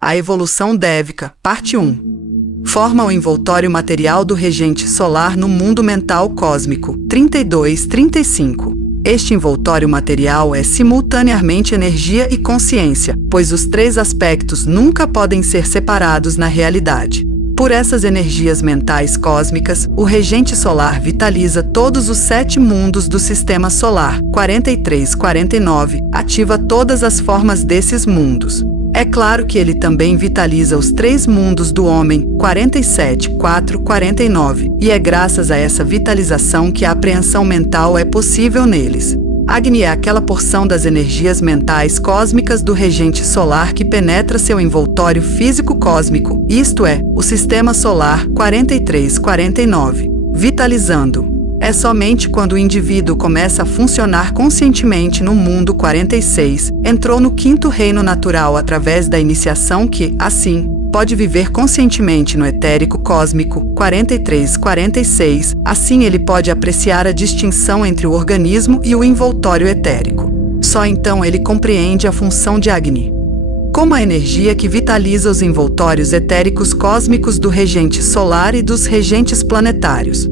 A evolução dévica, parte 1. Forma o envoltório material do regente solar no mundo mental cósmico, 32-35. Este envoltório material é simultaneamente energia e consciência, pois os três aspectos nunca podem ser separados na realidade. Por essas energias mentais cósmicas, o regente solar vitaliza todos os 7 mundos do sistema solar, 43-49, ativa todas as formas desses mundos. É claro que ele também vitaliza os 3 mundos do homem, 47-4-49, e é graças a essa vitalização que a apreensão mental é possível neles. Agni é aquela porção das energias mentais cósmicas do regente solar que penetra seu envoltório físico cósmico, isto é, o sistema solar 43-49, vitalizando. É somente quando o indivíduo começa a funcionar conscientemente no mundo 46, entrou no 5º reino natural através da iniciação que, assim, pode viver conscientemente no etérico cósmico 43-46, assim ele pode apreciar a distinção entre o organismo e o envoltório etérico. Só então ele compreende a função de Agni como a energia que vitaliza os envoltórios etéricos cósmicos do regente solar e dos regentes planetários.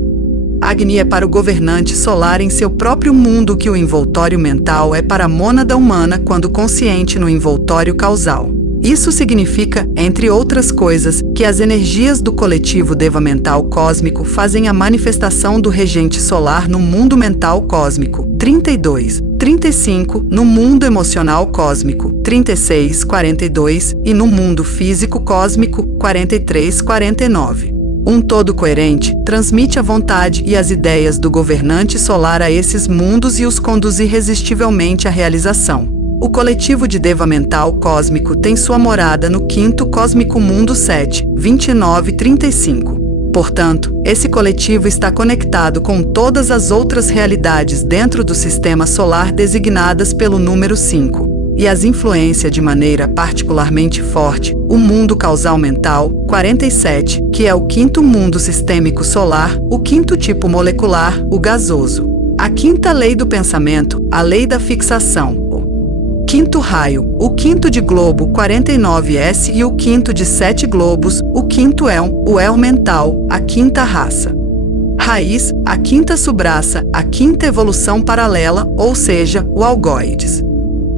Agni é para o governante solar em seu próprio mundo o que o envoltório mental é para a mônada humana quando consciente no envoltório causal. Isso significa, entre outras coisas, que as energias do coletivo Deva mental cósmico fazem a manifestação do regente solar no mundo mental cósmico, 32-35, no mundo emocional cósmico, 36-42, e no mundo físico cósmico, 43-49. Um todo coerente transmite a vontade e as ideias do governante solar a esses mundos e os conduz irresistivelmente à realização. O coletivo de Deva mental cósmico tem sua morada no 5º cósmico mundo 7, 29-35. Portanto, esse coletivo está conectado com todas as outras realidades dentro do sistema solar designadas pelo número 5. E as influencia de maneira particularmente forte o mundo causal mental, 47, que é o 5º mundo sistêmico solar, o 5º tipo molecular, o gasoso. A 5ª lei do pensamento, a lei da fixação, o 5º raio, o 5º de globo, 49S, e o 5º de 7 globos, o 5º éon, o éon mental, a 5ª raça. Raiz, a 5ª subraça, a 5ª evolução paralela, ou seja, o algoides.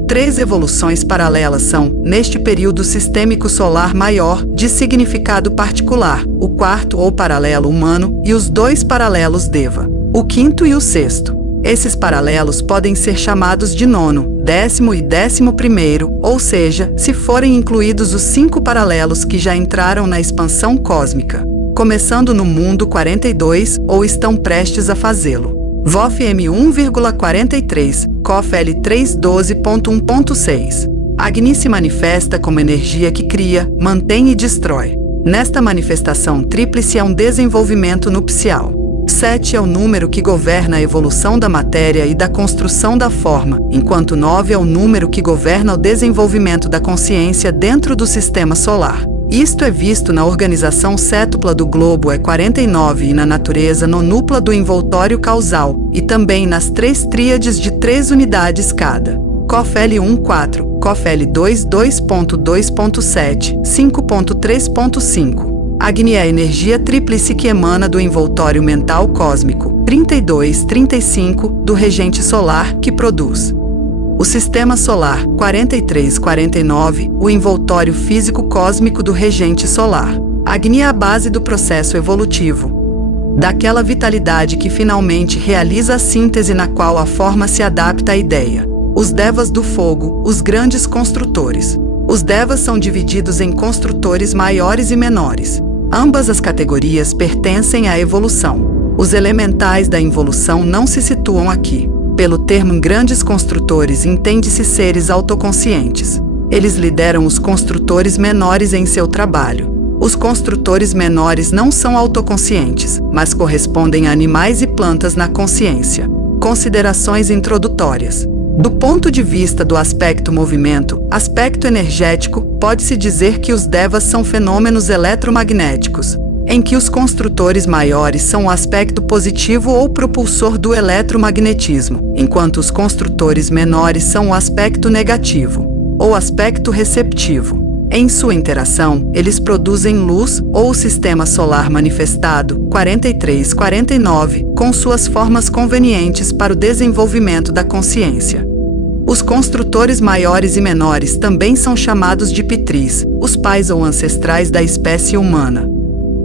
3 evoluções paralelas são, neste período sistêmico solar maior, de significado particular, o 4º ou paralelo humano e os 2 paralelos Deva, o 5º e o 6º. Esses paralelos podem ser chamados de 9º, 10º e 11º, ou seja, se forem incluídos os 5 paralelos que já entraram na expansão cósmica, começando no mundo 42 ou estão prestes a fazê-lo. VOF M1,43, COF L312.1.6. Agni se manifesta como energia que cria, mantém e destrói. Nesta manifestação tríplice é um desenvolvimento nupcial. 7 é o número que governa a evolução da matéria e da construção da forma, enquanto 9 é o número que governa o desenvolvimento da consciência dentro do sistema solar. Isto é visto na organização cétupla do globo é 49 e na natureza nonupla do envoltório causal, e também nas 3 tríades de 3 unidades cada. COF L14, COF L2 2.2.7, 5.3.5. Agni é a energia tríplice que emana do envoltório mental cósmico, 32-35, do regente solar, que produz o sistema solar, 43-49, o envoltório físico cósmico do regente solar. Agni é a base do processo evolutivo, daquela vitalidade que finalmente realiza a síntese na qual a forma se adapta à ideia. Os Devas do fogo, os grandes construtores. Os Devas são divididos em construtores maiores e menores. Ambas as categorias pertencem à evolução. Os elementais da involução não se situam aqui. Pelo termo grandes construtores entende-se seres autoconscientes. Eles lideram os construtores menores em seu trabalho. Os construtores menores não são autoconscientes, mas correspondem a animais e plantas na consciência. Considerações introdutórias. Do ponto de vista do aspecto movimento, aspecto energético, pode-se dizer que os Devas são fenômenos eletromagnéticos, em que os construtores maiores são o aspecto positivo ou propulsor do eletromagnetismo, enquanto os construtores menores são o aspecto negativo, ou aspecto receptivo. Em sua interação, eles produzem luz ou o sistema solar manifestado, 43-49, com suas formas convenientes para o desenvolvimento da consciência. Os construtores maiores e menores também são chamados de pitris, os pais ou ancestrais da espécie humana.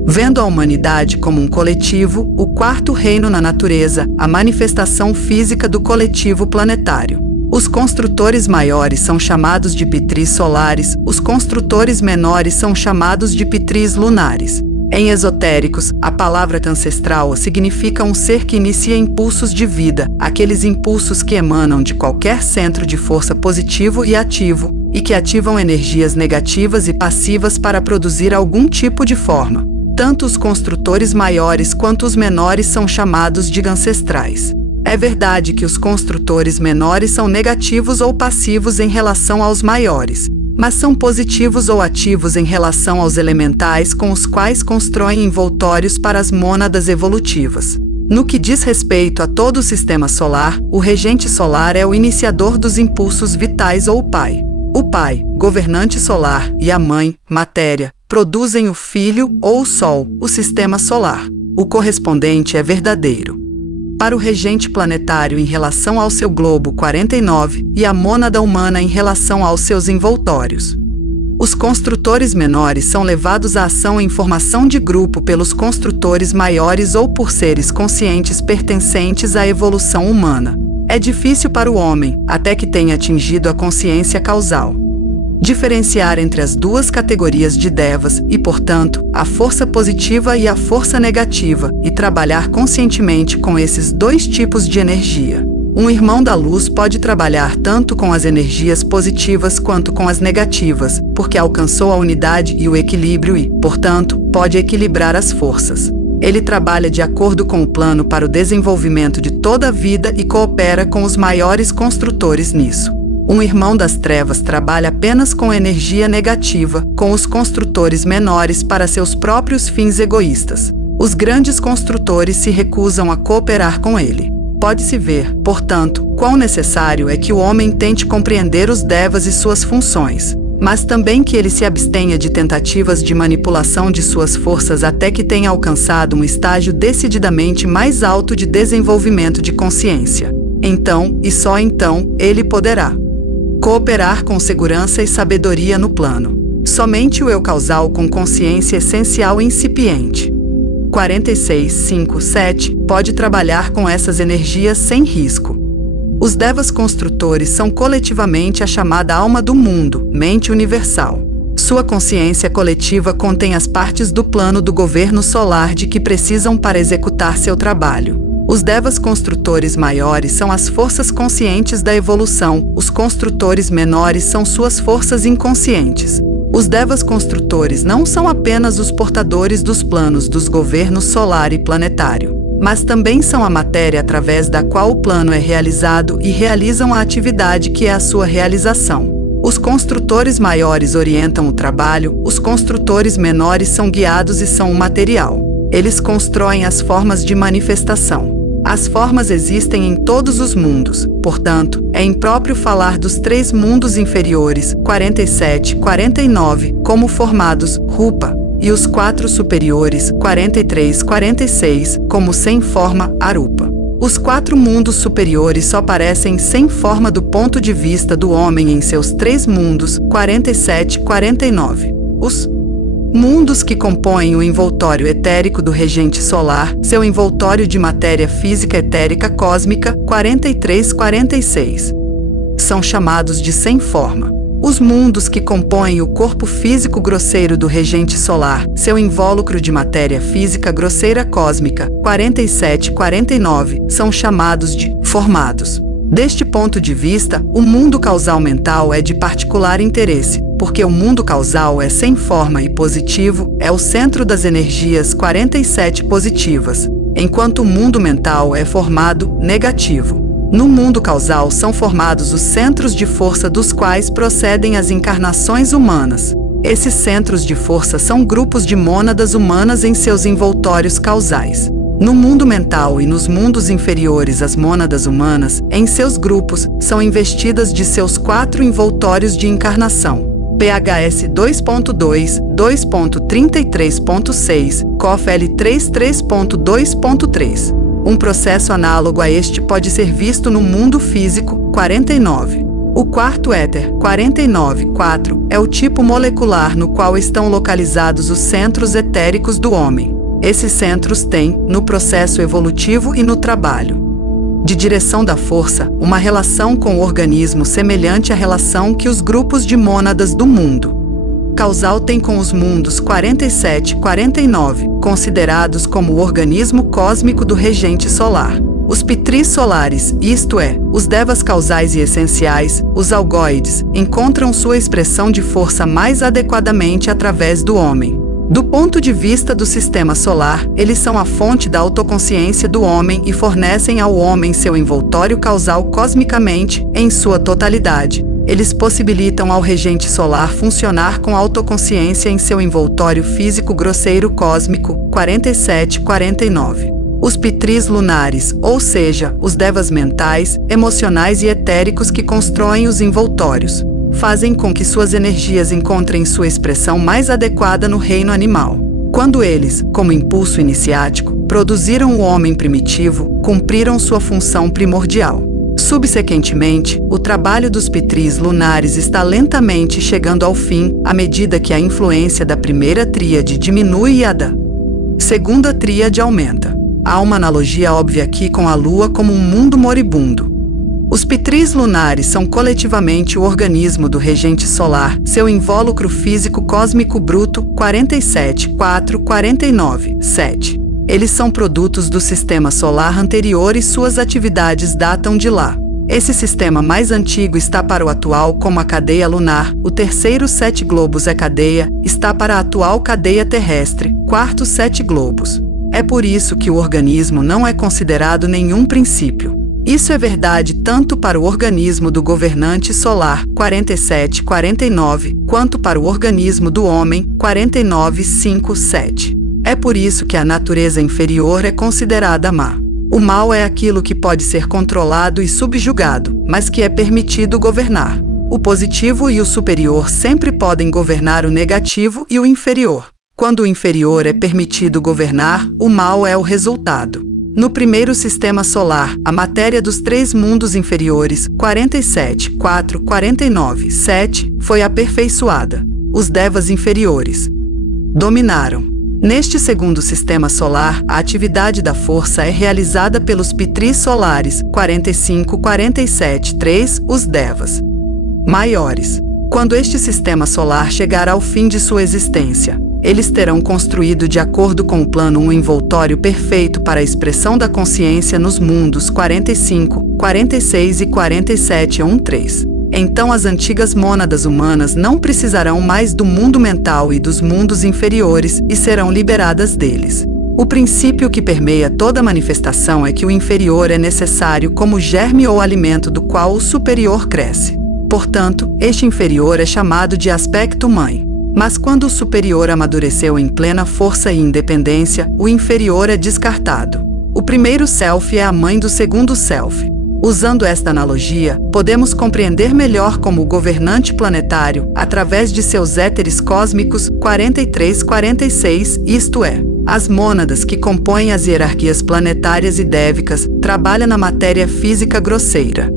Vendo a humanidade como um coletivo, o quarto reino na natureza, a manifestação física do coletivo planetário. Os construtores maiores são chamados de pitris solares, os construtores menores são chamados de pitris lunares. Em esotéricos, a palavra ancestral significa um ser que inicia impulsos de vida, aqueles impulsos que emanam de qualquer centro de força positivo e ativo, e que ativam energias negativas e passivas para produzir algum tipo de forma. Tanto os construtores maiores quanto os menores são chamados de ancestrais. É verdade que os construtores menores são negativos ou passivos em relação aos maiores, mas são positivos ou ativos em relação aos elementais com os quais constroem envoltórios para as mônadas evolutivas. No que diz respeito a todo o sistema solar, o regente solar é o iniciador dos impulsos vitais ou o pai. O pai, governante solar, e a mãe, matéria, produzem o filho ou o sol, o sistema solar. O correspondente é verdadeiro. Para o regente planetário em relação ao seu globo 49 e a mônada humana em relação aos seus envoltórios. Os construtores menores são levados à ação em formação de grupo pelos construtores maiores ou por seres conscientes pertencentes à evolução humana. É difícil para o homem, até que tenha atingido a consciência causal, diferenciar entre as duas categorias de devas e, portanto, a força positiva e a força negativa, e trabalhar conscientemente com esses dois tipos de energia. Um irmão da luz pode trabalhar tanto com as energias positivas quanto com as negativas, porque alcançou a unidade e o equilíbrio e, portanto, pode equilibrar as forças. Ele trabalha de acordo com o plano para o desenvolvimento de toda a vida e coopera com os maiores construtores nisso. Um irmão das trevas trabalha apenas com energia negativa, com os construtores menores para seus próprios fins egoístas. Os grandes construtores se recusam a cooperar com ele. Pode-se ver, portanto, quão necessário é que o homem tente compreender os devas e suas funções, mas também que ele se abstenha de tentativas de manipulação de suas forças até que tenha alcançado um estágio decididamente mais alto de desenvolvimento de consciência. Então, e só então, ele poderá cooperar com segurança e sabedoria no plano. Somente o eu causal com consciência essencial incipiente 46.5.7 pode trabalhar com essas energias sem risco. Os devas construtores são coletivamente a chamada alma do mundo, mente universal. Sua consciência coletiva contém as partes do plano do governo solar de que precisam para executar seu trabalho. Os devas construtores maiores são as forças conscientes da evolução, os construtores menores são suas forças inconscientes. Os devas construtores não são apenas os portadores dos planos dos governos solar e planetário, mas também são a matéria através da qual o plano é realizado e realizam a atividade que é a sua realização. Os construtores maiores orientam o trabalho, os construtores menores são guiados e são o material. Eles constroem as formas de manifestação. As formas existem em todos os mundos, portanto, é impróprio falar dos 3 mundos inferiores, 47-49, como formados, rupa, e os 4 superiores, 43-46, como sem forma, arupa. Os 4 mundos superiores só parecem sem forma do ponto de vista do homem em seus 3 mundos, 47-49. Os mundos que compõem o envoltório etérico do regente solar, seu envoltório de matéria física etérica cósmica, 43-46. São chamados de sem forma. Os mundos que compõem o corpo físico grosseiro do regente solar, seu invólucro de matéria física grosseira cósmica, 47-49, são chamados de formados. Deste ponto de vista, o mundo causal mental é de particular interesse, porque o mundo causal é sem forma e positivo, é o centro das energias 47 positivas, enquanto o mundo mental é formado negativo. No mundo causal são formados os centros de força dos quais procedem as encarnações humanas. Esses centros de força são grupos de mônadas humanas em seus envoltórios causais. No mundo mental e nos mundos inferiores, as mônadas humanas, em seus grupos, são investidas de seus 4 envoltórios de encarnação. PHS 2.2, 2.33.6, COFL 33.2.3. Um processo análogo a este pode ser visto no mundo físico. 49. O quarto éter, 49.4, é o tipo molecular no qual estão localizados os centros etéricos do homem. Esses centros têm, no processo evolutivo e no trabalho de direção da força, uma relação com o organismo semelhante à relação que os grupos de mônadas do mundo causal têm com os mundos 47 e 49, considerados como o organismo cósmico do regente solar. Os pitris solares, isto é, os devas causais e essenciais, os algoides, encontram sua expressão de força mais adequadamente através do homem. Do ponto de vista do sistema solar, eles são a fonte da autoconsciência do homem e fornecem ao homem seu envoltório causal cosmicamente, em sua totalidade. Eles possibilitam ao regente solar funcionar com autoconsciência em seu envoltório físico grosseiro cósmico. 47 e 49. Os pitris lunares, ou seja, os devas mentais, emocionais e etéricos que constroem os envoltórios, fazem com que suas energias encontrem sua expressão mais adequada no reino animal. Quando eles, como impulso iniciático, produziram o homem primitivo, cumpriram sua função primordial. Subsequentemente, o trabalho dos pitris lunares está lentamente chegando ao fim, à medida que a influência da primeira tríade diminui e a da segunda tríade aumenta. Há uma analogia óbvia aqui com a Lua como um mundo moribundo. Os pitris lunares são coletivamente o organismo do regente solar, seu invólucro físico cósmico bruto. 47, 4, 49, 7. Eles são produtos do sistema solar anterior e suas atividades datam de lá. Esse sistema mais antigo está para o atual como a cadeia lunar, o terceiro 7 globos é cadeia, está para a atual cadeia terrestre, quarto 7 globos. É por isso que o organismo não é considerado nenhum princípio. Isso é verdade tanto para o organismo do governante solar, 47, 49, quanto para o organismo do homem, 49, 5, 7. É por isso que a natureza inferior é considerada má. O mal é aquilo que pode ser controlado e subjugado, mas que é permitido governar. O positivo e o superior sempre podem governar o negativo e o inferior. Quando o inferior é permitido governar, o mal é o resultado. No primeiro sistema solar, a matéria dos 3 mundos inferiores, 47, 4, 49, 7, foi aperfeiçoada. Os devas inferiores dominaram. Neste segundo sistema solar, a atividade da força é realizada pelos pitris solares, 45, 47, 3, os devas maiores. Quando este sistema solar chegar ao fim de sua existência, eles terão construído de acordo com o plano um envoltório perfeito para a expressão da consciência nos mundos 45, 46 e 47 a 1-3. Então as antigas mônadas humanas não precisarão mais do mundo mental e dos mundos inferiores e serão liberadas deles. O princípio que permeia toda a manifestação é que o inferior é necessário como germe ou alimento do qual o superior cresce. Portanto, este inferior é chamado de aspecto mãe. Mas quando o superior amadureceu em plena força e independência, o inferior é descartado. O primeiro self é a mãe do segundo self. Usando esta analogia, podemos compreender melhor como o governante planetário, através de seus éteres cósmicos 43-46, isto é, as mônadas que compõem as hierarquias planetárias e dévicas, trabalha na matéria física grosseira.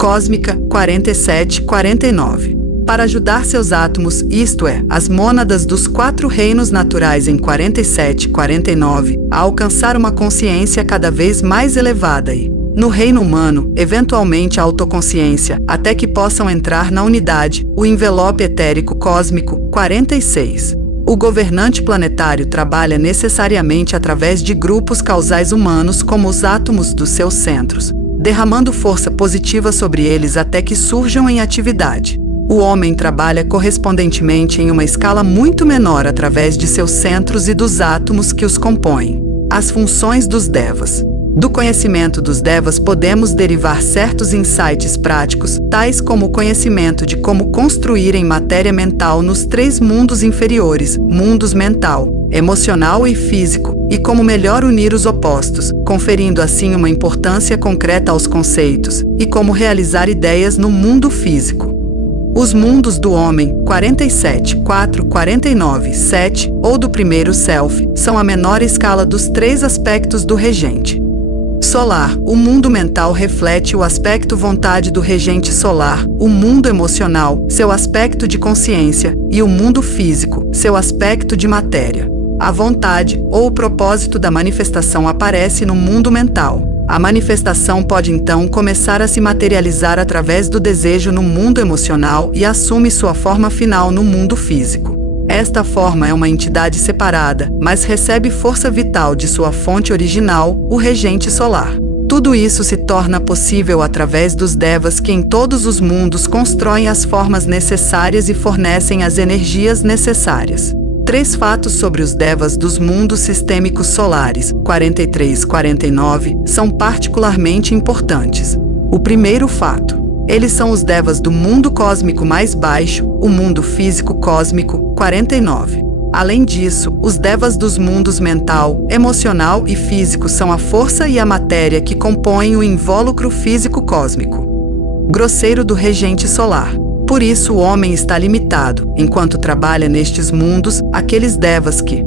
Cósmica 47-49. Para ajudar seus átomos, isto é, as mônadas dos 4 reinos naturais em 47-49, a alcançar uma consciência cada vez mais elevada e, no reino humano, eventualmente a autoconsciência, até que possam entrar na unidade, o envelope etérico cósmico, 46. O governante planetário trabalha necessariamente através de grupos causais humanos como os átomos dos seus centros, derramando força positiva sobre eles até que surjam em atividade. O homem trabalha correspondentemente em uma escala muito menor através de seus centros e dos átomos que os compõem. As funções dos devas. Do conhecimento dos devas podemos derivar certos insights práticos, tais como o conhecimento de como construir em matéria mental nos 3 mundos inferiores, mundos mental, emocional e físico, e como melhor unir os opostos, conferindo assim uma importância concreta aos conceitos, e como realizar ideias no mundo físico. Os mundos do homem, 47, 4, 49, 7, ou do primeiro self, são a menor escala dos três aspectos do regente solar. O mundo mental reflete o aspecto vontade do regente solar, o mundo emocional, seu aspecto de consciência, e o mundo físico, seu aspecto de matéria. A vontade, ou o propósito da manifestação aparece no mundo mental. A manifestação pode então começar a se materializar através do desejo no mundo emocional e assume sua forma final no mundo físico. Esta forma é uma entidade separada, mas recebe força vital de sua fonte original, o regente solar. Tudo isso se torna possível através dos devas que em todos os mundos constroem as formas necessárias e fornecem as energias necessárias. 3 fatos sobre os devas dos mundos sistêmicos solares, 43 e 49, são particularmente importantes. O primeiro fato: eles são os devas do mundo cósmico mais baixo, o mundo físico cósmico, 49. Além disso, os devas dos mundos mental, emocional e físico são a força e a matéria que compõem o invólucro físico cósmico grosseiro do regente solar. Por isso o homem está limitado, enquanto trabalha nestes mundos, aqueles devas que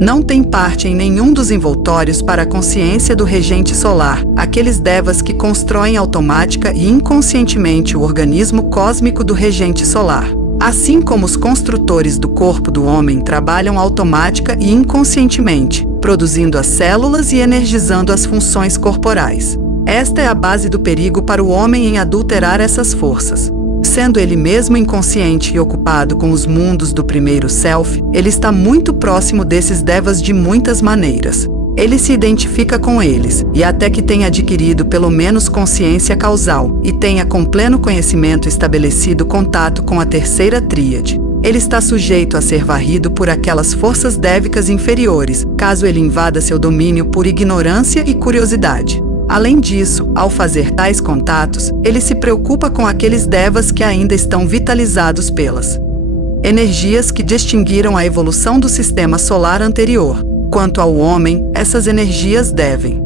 não têm parte em nenhum dos envoltórios para a consciência do regente solar, aqueles devas que constroem automática e inconscientemente o organismo cósmico do regente solar. Assim como os construtores do corpo do homem trabalham automática e inconscientemente, produzindo as células e energizando as funções corporais. Esta é a base do perigo para o homem em adulterar essas forças. Sendo ele mesmo inconsciente e ocupado com os mundos do primeiro self, ele está muito próximo desses devas de muitas maneiras. Ele se identifica com eles, e até que tenha adquirido pelo menos consciência causal, e tenha com pleno conhecimento estabelecido contato com a terceira tríade, ele está sujeito a ser varrido por aquelas forças dévicas inferiores, caso ele invada seu domínio por ignorância e curiosidade. Além disso, ao fazer tais contatos, ele se preocupa com aqueles devas que ainda estão vitalizados pelas energias que distinguiram a evolução do sistema solar anterior. Quanto ao homem, essas energias devem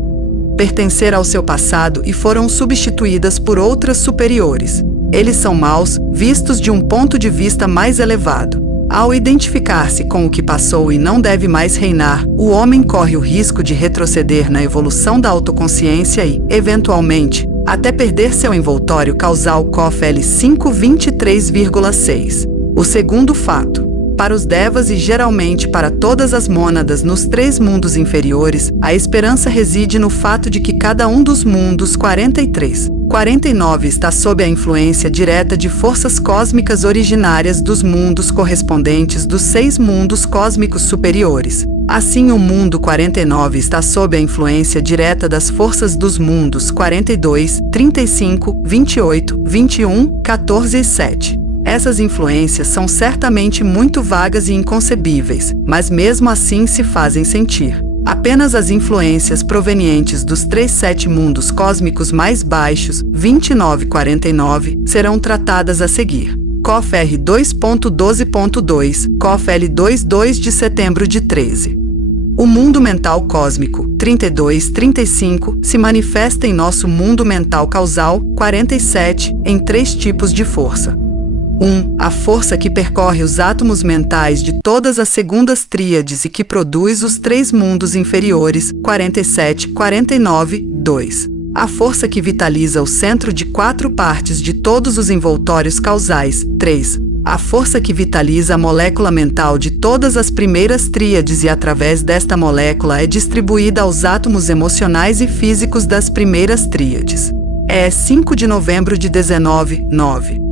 pertencer ao seu passado e foram substituídas por outras superiores. Eles são maus, vistos de um ponto de vista mais elevado. Ao identificar-se com o que passou e não deve mais reinar, o homem corre o risco de retroceder na evolução da autoconsciência e, eventualmente, até perder seu envoltório causal COFL 523,6. O segundo fato: para os devas e geralmente para todas as mônadas nos 3 mundos inferiores, a esperança reside no fato de que cada um dos mundos 43, 49 está sob a influência direta de forças cósmicas originárias dos mundos correspondentes dos 6 mundos cósmicos superiores. Assim, o mundo 49 está sob a influência direta das forças dos mundos 42, 35, 28, 21, 14 e 7. Essas influências são certamente muito vagas e inconcebíveis, mas mesmo assim se fazem sentir. Apenas as influências provenientes dos 7 mundos cósmicos mais baixos, 29 e 49, serão tratadas a seguir. COFR 2.12.2, COFL 2 de setembro de 13. O mundo mental cósmico, 32-35, se manifesta em nosso mundo mental causal, 47, em 3 tipos de força. 1. A força que percorre os átomos mentais de todas as segundas tríades e que produz os 3 mundos inferiores, 47-49, 2. A força que vitaliza o centro de 4 partes de todos os envoltórios causais, 3. A força que vitaliza a molécula mental de todas as primeiras tríades e através desta molécula é distribuída aos átomos emocionais e físicos das primeiras tríades. É 5 de novembro de 19, 9.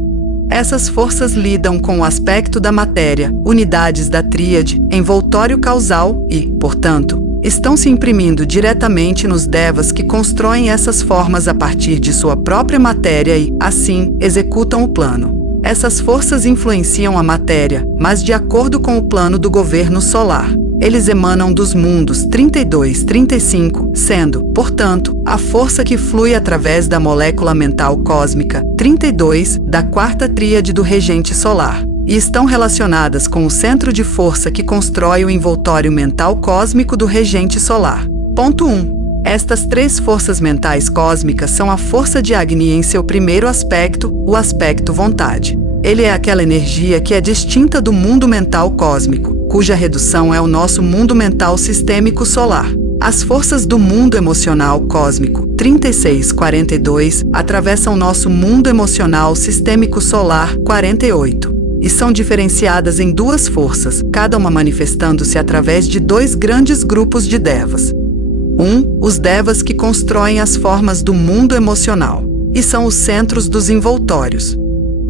Essas forças lidam com o aspecto da matéria, unidades da tríade, envoltório causal e, portanto, estão se imprimindo diretamente nos devas que constroem essas formas a partir de sua própria matéria e, assim, executam o plano. Essas forças influenciam a matéria, mas de acordo com o plano do governo solar. Eles emanam dos mundos 32, 35, sendo, portanto, a força que flui através da molécula mental cósmica, 32, da 4ª tríade do regente solar, e estão relacionadas com o centro de força que constrói o envoltório mental cósmico do regente solar. Ponto 1. Estas 3 forças mentais cósmicas são a força de Agni em seu primeiro aspecto, o aspecto vontade. Ele é aquela energia que é distinta do mundo mental cósmico, cuja redução é o nosso mundo mental sistêmico solar. As forças do mundo emocional cósmico 3642 atravessam nosso mundo emocional sistêmico solar 48 e são diferenciadas em duas forças, cada uma manifestando-se através de dois grandes grupos de devas. Os devas que constroem as formas do mundo emocional, e são os centros dos envoltórios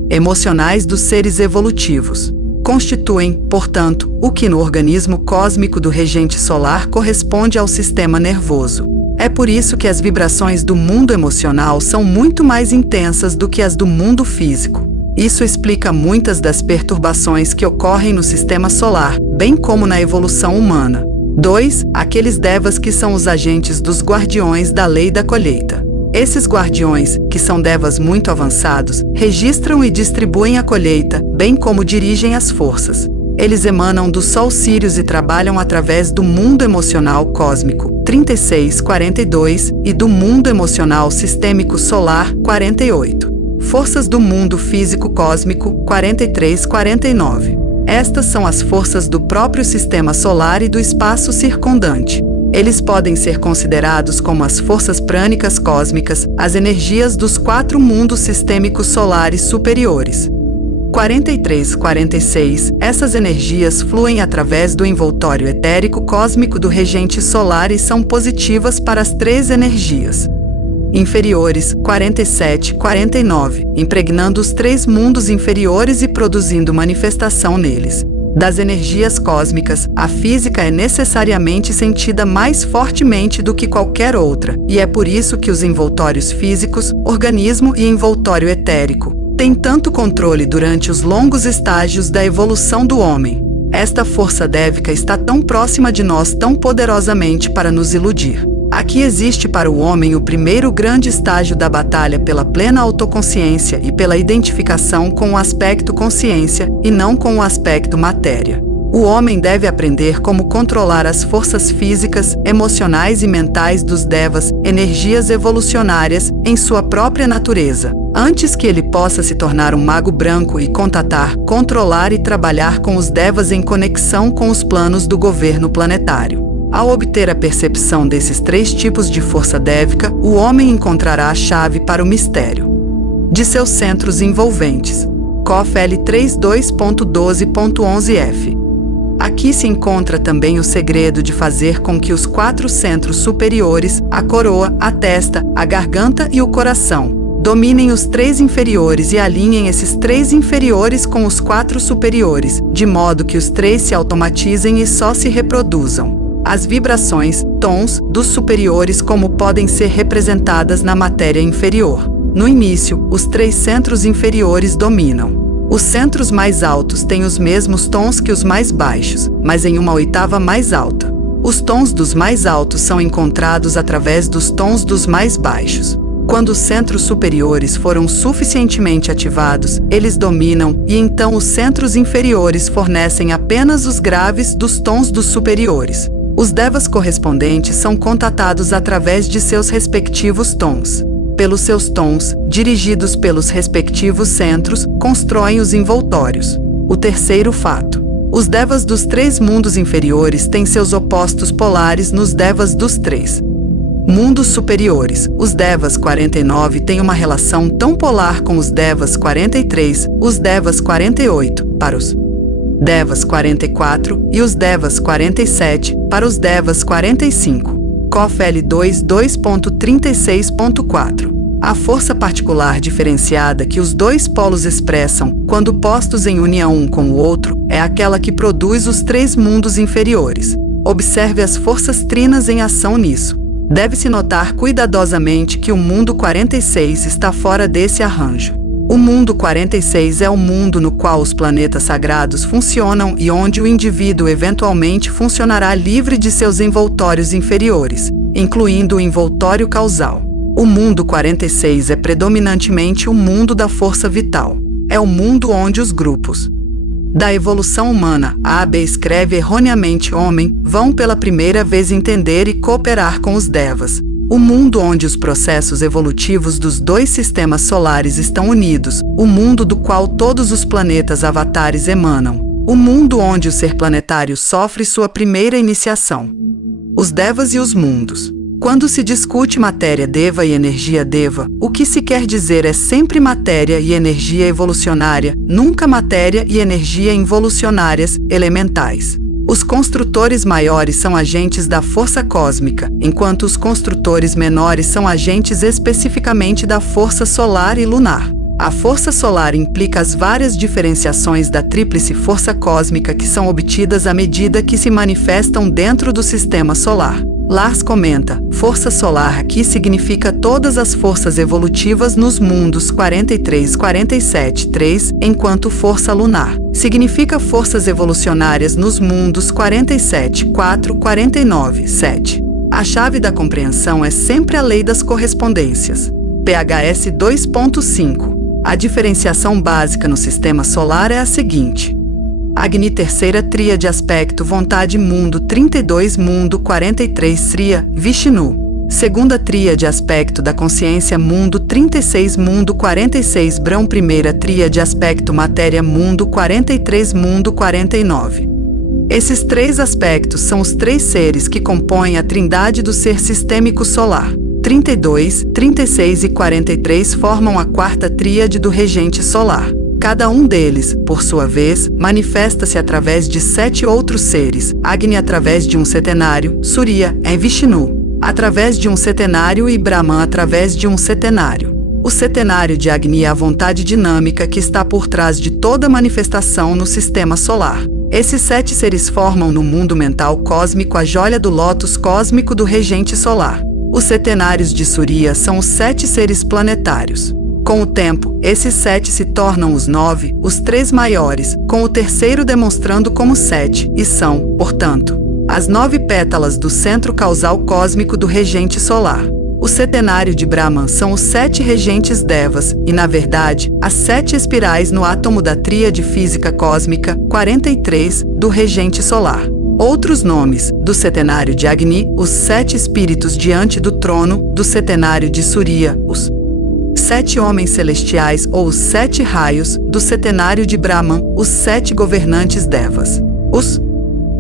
emocionais dos seres evolutivos. Constituem, portanto, o que no organismo cósmico do regente solar corresponde ao sistema nervoso. É por isso que as vibrações do mundo emocional são muito mais intensas do que as do mundo físico. Isso explica muitas das perturbações que ocorrem no sistema solar, bem como na evolução humana. 2. Aqueles devas que são os agentes dos guardiões da lei da colheita. Esses guardiões, que são devas muito avançados, registram e distribuem a colheita, bem como dirigem as forças. Eles emanam do Sol Sírius e trabalham através do mundo emocional cósmico 3642 e do mundo emocional sistêmico solar 48. Forças do mundo físico cósmico 4349. Estas são as forças do próprio sistema solar e do espaço circundante. Eles podem ser considerados como as forças prânicas cósmicas, as energias dos 4 mundos sistêmicos solares superiores. 4346. Essas energias fluem através do envoltório etérico cósmico do regente solar e são positivas para as 3 energias inferiores 4749, impregnando os 3 mundos inferiores e produzindo manifestação neles. Das energias cósmicas, a física é necessariamente sentida mais fortemente do que qualquer outra, e é por isso que os envoltórios físicos, organismo e envoltório etérico têm tanto controle durante os longos estágios da evolução do homem. Esta força dévica está tão próxima de nós tão poderosamente para nos iludir. Aqui existe para o homem o primeiro grande estágio da batalha pela plena autoconsciência e pela identificação com o aspecto consciência e não com o aspecto matéria. O homem deve aprender como controlar as forças físicas, emocionais e mentais dos devas, energias evolucionárias, em sua própria natureza, antes que ele possa se tornar um mago branco e contatar, controlar e trabalhar com os devas em conexão com os planos do governo planetário. Ao obter a percepção desses 3 tipos de força dévica, o homem encontrará a chave para o mistério de seus centros envolventes. COFL 32.12.11F. Aqui se encontra também o segredo de fazer com que os 4 centros superiores, a coroa, a testa, a garganta e o coração, dominem os 3 inferiores e alinhem esses 3 inferiores com os 4 superiores, de modo que os 3 se automatizem e só se reproduzam. As vibrações, tons, dos superiores como podem ser representadas na matéria inferior. No início, os 3 centros inferiores dominam. Os centros mais altos têm os mesmos tons que os mais baixos, mas em uma oitava mais alta. Os tons dos mais altos são encontrados através dos tons dos mais baixos. Quando os centros superiores foram suficientemente ativados, eles dominam e então os centros inferiores fornecem apenas os graves dos tons dos superiores. Os devas correspondentes são contatados através de seus respectivos tons. Pelos seus tons, dirigidos pelos respectivos centros, constroem os envoltórios. O terceiro fato. Os devas dos 3 mundos inferiores têm seus opostos polares nos devas dos 3 mundos superiores. Os devas 49 têm uma relação tão polar com os devas 43, os devas 48, para os devas 44 e os devas 47 para os devas 45. COFL 2.36.4. A força particular diferenciada que os 2 polos expressam, quando postos em união um com o outro, é aquela que produz os 3 mundos inferiores. Observe as forças trinas em ação nisso. Deve-se notar cuidadosamente que o mundo 46 está fora desse arranjo. O mundo 46 é o mundo no qual os planetas sagrados funcionam e onde o indivíduo eventualmente funcionará livre de seus envoltórios inferiores, incluindo o envoltório causal. O mundo 46 é predominantemente o mundo da força vital. É o mundo onde os grupos da evolução humana, A.B. escreve erroneamente homem, vão pela primeira vez entender e cooperar com os devas. O mundo onde os processos evolutivos dos dois sistemas solares estão unidos, o mundo do qual todos os planetas avatares emanam, o mundo onde o ser planetário sofre sua primeira iniciação. Os Devas e os mundos. Quando se discute matéria Deva e energia Deva, o que se quer dizer é sempre matéria e energia evolucionária, nunca matéria e energia involucionárias, elementais. Os construtores maiores são agentes da força cósmica, enquanto os construtores menores são agentes especificamente da força solar e lunar. A força solar implica as várias diferenciações da tríplice força cósmica que são obtidas à medida que se manifestam dentro do sistema solar. Lars comenta, força solar aqui significa todas as forças evolutivas nos mundos 43, 47, 3, enquanto força lunar significa forças evolucionárias nos mundos 47, 4, 49, 7. A chave da compreensão é sempre a lei das correspondências. PHS 2.5. A diferenciação básica no sistema solar é a seguinte. Agni terceira tríade aspecto vontade mundo 32 mundo 43 Sriya, Vishnu. Segunda tríade aspecto da consciência mundo 36 mundo 46 Brão. Primeira tríade aspecto matéria mundo 43 mundo 49. Esses três aspectos são os três seres que compõem a trindade do ser sistêmico solar. 32, 36 e 43 formam a quarta tríade do regente solar. Cada um deles, por sua vez, manifesta-se através de 7 outros seres, Agni através de um setenário, Surya é Vishnu, através de um setenário e Brahman através de um setenário. O setenário de Agni é a vontade dinâmica que está por trás de toda manifestação no sistema solar. Esses 7 seres formam no mundo mental cósmico a joia do lótus cósmico do regente solar. Os setenários de Surya são os 7 seres planetários. Com o tempo, esses 7 se tornam os 9, os 3 maiores, com o terceiro demonstrando como 7, e são, portanto, as 9 pétalas do centro causal cósmico do regente solar. O setenário de Brahman são os 7 regentes Devas, e, na verdade, as 7 espirais no átomo da tríade física cósmica, 43, do regente solar. Outros nomes, do setenário de Agni, os 7 espíritos diante do trono, do setenário de Surya, os 7 homens celestiais ou os 7 raios, do setenário de Brahman, os 7 governantes Devas. Os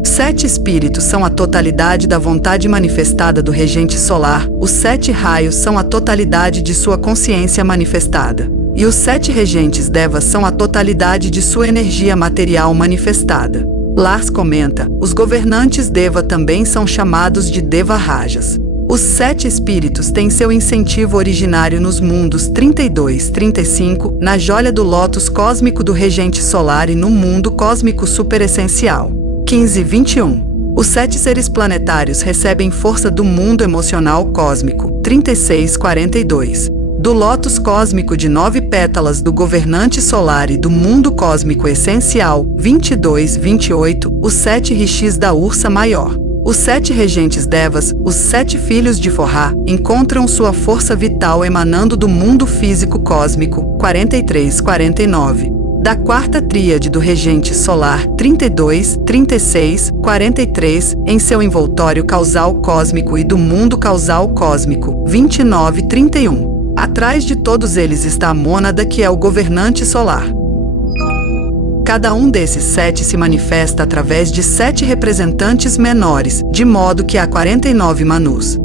7 espíritos são a totalidade da vontade manifestada do regente solar, os 7 raios são a totalidade de sua consciência manifestada, e os 7 regentes Devas são a totalidade de sua energia material manifestada. Lars comenta, os governantes Deva também são chamados de Deva Rajas. Os 7 espíritos têm seu incentivo originário nos mundos 32, 35, na joia do lótus cósmico do regente solar e no mundo cósmico superessencial. 15, 21. Os 7 seres planetários recebem força do mundo emocional cósmico. 36, 42. Do lótus cósmico de 9 pétalas do governante solar e do mundo cósmico essencial. 22, 28. Os 7 rishis da Ursa Maior. Os 7 regentes Devas, os 7 filhos de Forra, encontram sua força vital emanando do mundo físico cósmico, 43, 49. Da quarta tríade do regente solar, 32, 36, 43, em seu envoltório causal cósmico e do mundo causal cósmico, 29, 31. Atrás de todos eles está a mônada que é o governante solar. Cada um desses 7 se manifesta através de 7 representantes menores, de modo que há 49 Manus.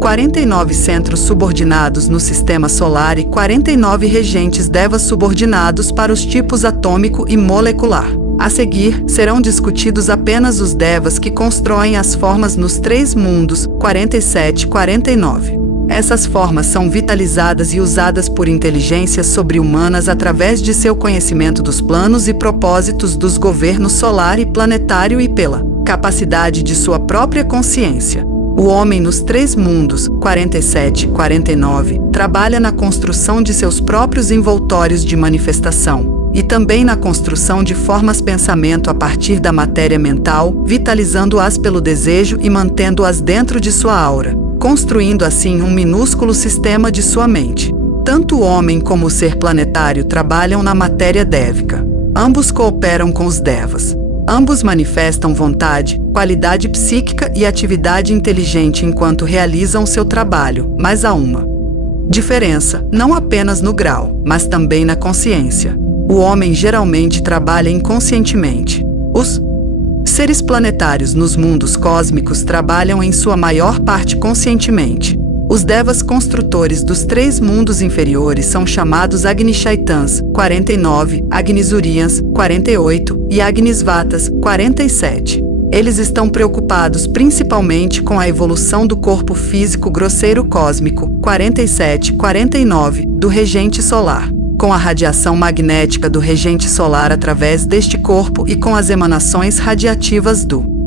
49 centros subordinados no sistema solar e 49 regentes Devas subordinados para os tipos atômico e molecular. A seguir, serão discutidos apenas os Devas que constroem as formas nos 3 mundos, 47 e 49. Essas formas são vitalizadas e usadas por inteligências sobre-humanas através de seu conhecimento dos planos e propósitos dos governos solar e planetário e pela capacidade de sua própria consciência. O homem nos 3 mundos, 47 e 49, trabalha na construção de seus próprios envoltórios de manifestação, e também na construção de formas pensamento a partir da matéria mental, vitalizando-as pelo desejo e mantendo-as dentro de sua aura, construindo assim um minúsculo sistema de sua mente. Tanto o homem como o ser planetário trabalham na matéria dévica. Ambos cooperam com os Devas. Ambos manifestam vontade, qualidade psíquica e atividade inteligente enquanto realizam seu trabalho, mas há uma diferença, não apenas no grau, mas também na consciência. O homem geralmente trabalha inconscientemente. Os seres planetários nos mundos cósmicos trabalham em sua maior parte conscientemente. Os devas construtores dos 3 mundos inferiores são chamados Agnishaitans, 49, Agnisurians, 48 e Agnisvatas, 47. Eles estão preocupados principalmente com a evolução do corpo físico grosseiro cósmico, 47-49, do regente solar, com a radiação magnética do regente solar através deste corpo e com as emanações radiativas do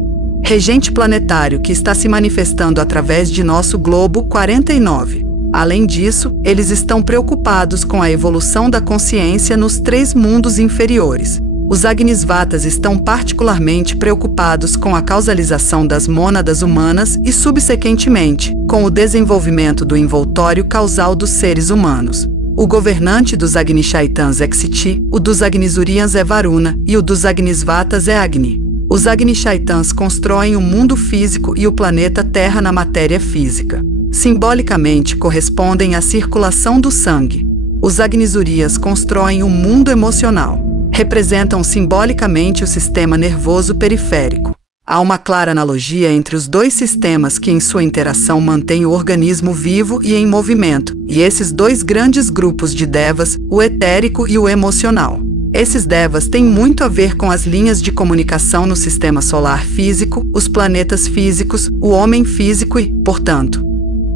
regente planetário que está se manifestando através de nosso globo, 49. Além disso, eles estão preocupados com a evolução da consciência nos 3 mundos inferiores. Os Agnisvatas estão particularmente preocupados com a causalização das mônadas humanas e, subsequentemente, com o desenvolvimento do envoltório causal dos seres humanos. O governante dos Agnishaitans é Ksiti, o dos Agnisurians é Varuna e o dos Agnisvatas é Agni. Os Agnishaitans constroem o mundo físico e o planeta Terra na matéria física. Simbolicamente correspondem à circulação do sangue. Os Agnisurias constroem o mundo emocional. Representam simbolicamente o sistema nervoso periférico. Há uma clara analogia entre os 2 sistemas que em sua interação mantêm o organismo vivo e em movimento, e esses 2 grandes grupos de devas, o etérico e o emocional. Esses devas têm muito a ver com as linhas de comunicação no sistema solar físico, os planetas físicos, o homem físico e, portanto,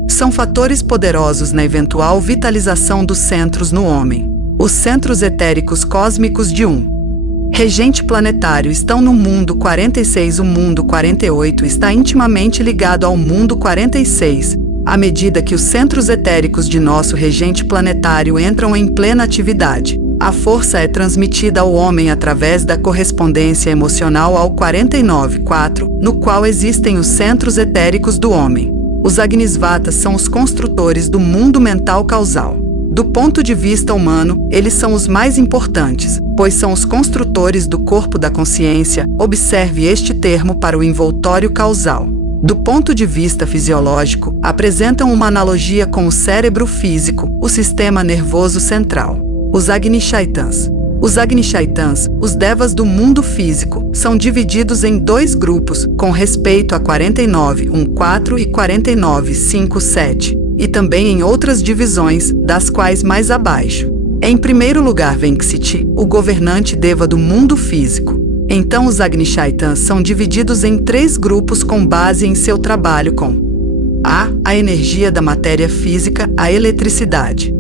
são fatores poderosos na eventual vitalização dos centros no homem. Os centros etéricos cósmicos de um regente planetário estão no mundo 46. O mundo 48 está intimamente ligado ao mundo 46, à medida que os centros etéricos de nosso regente planetário entram em plena atividade. A força é transmitida ao homem através da correspondência emocional ao 49-4, no qual existem os centros etéricos do homem. Os Agnisvatas são os construtores do mundo mental causal. Do ponto de vista humano, eles são os mais importantes, pois são os construtores do corpo da consciência. Observe este termo para o envoltório causal. Do ponto de vista fisiológico, apresentam uma analogia com o cérebro físico, o sistema nervoso central. Os Agnishaitans. Os Agnishaitans, os devas do mundo físico, são divididos em 2 grupos, com respeito a 49-1-4 e 49-5-7. E também em outras divisões, das quais mais abaixo. Em primeiro lugar vem Ksiti, o governante deva do mundo físico. Então os Agnishaitans são divididos em 3 grupos com base em seu trabalho com a energia da matéria física, a eletricidade.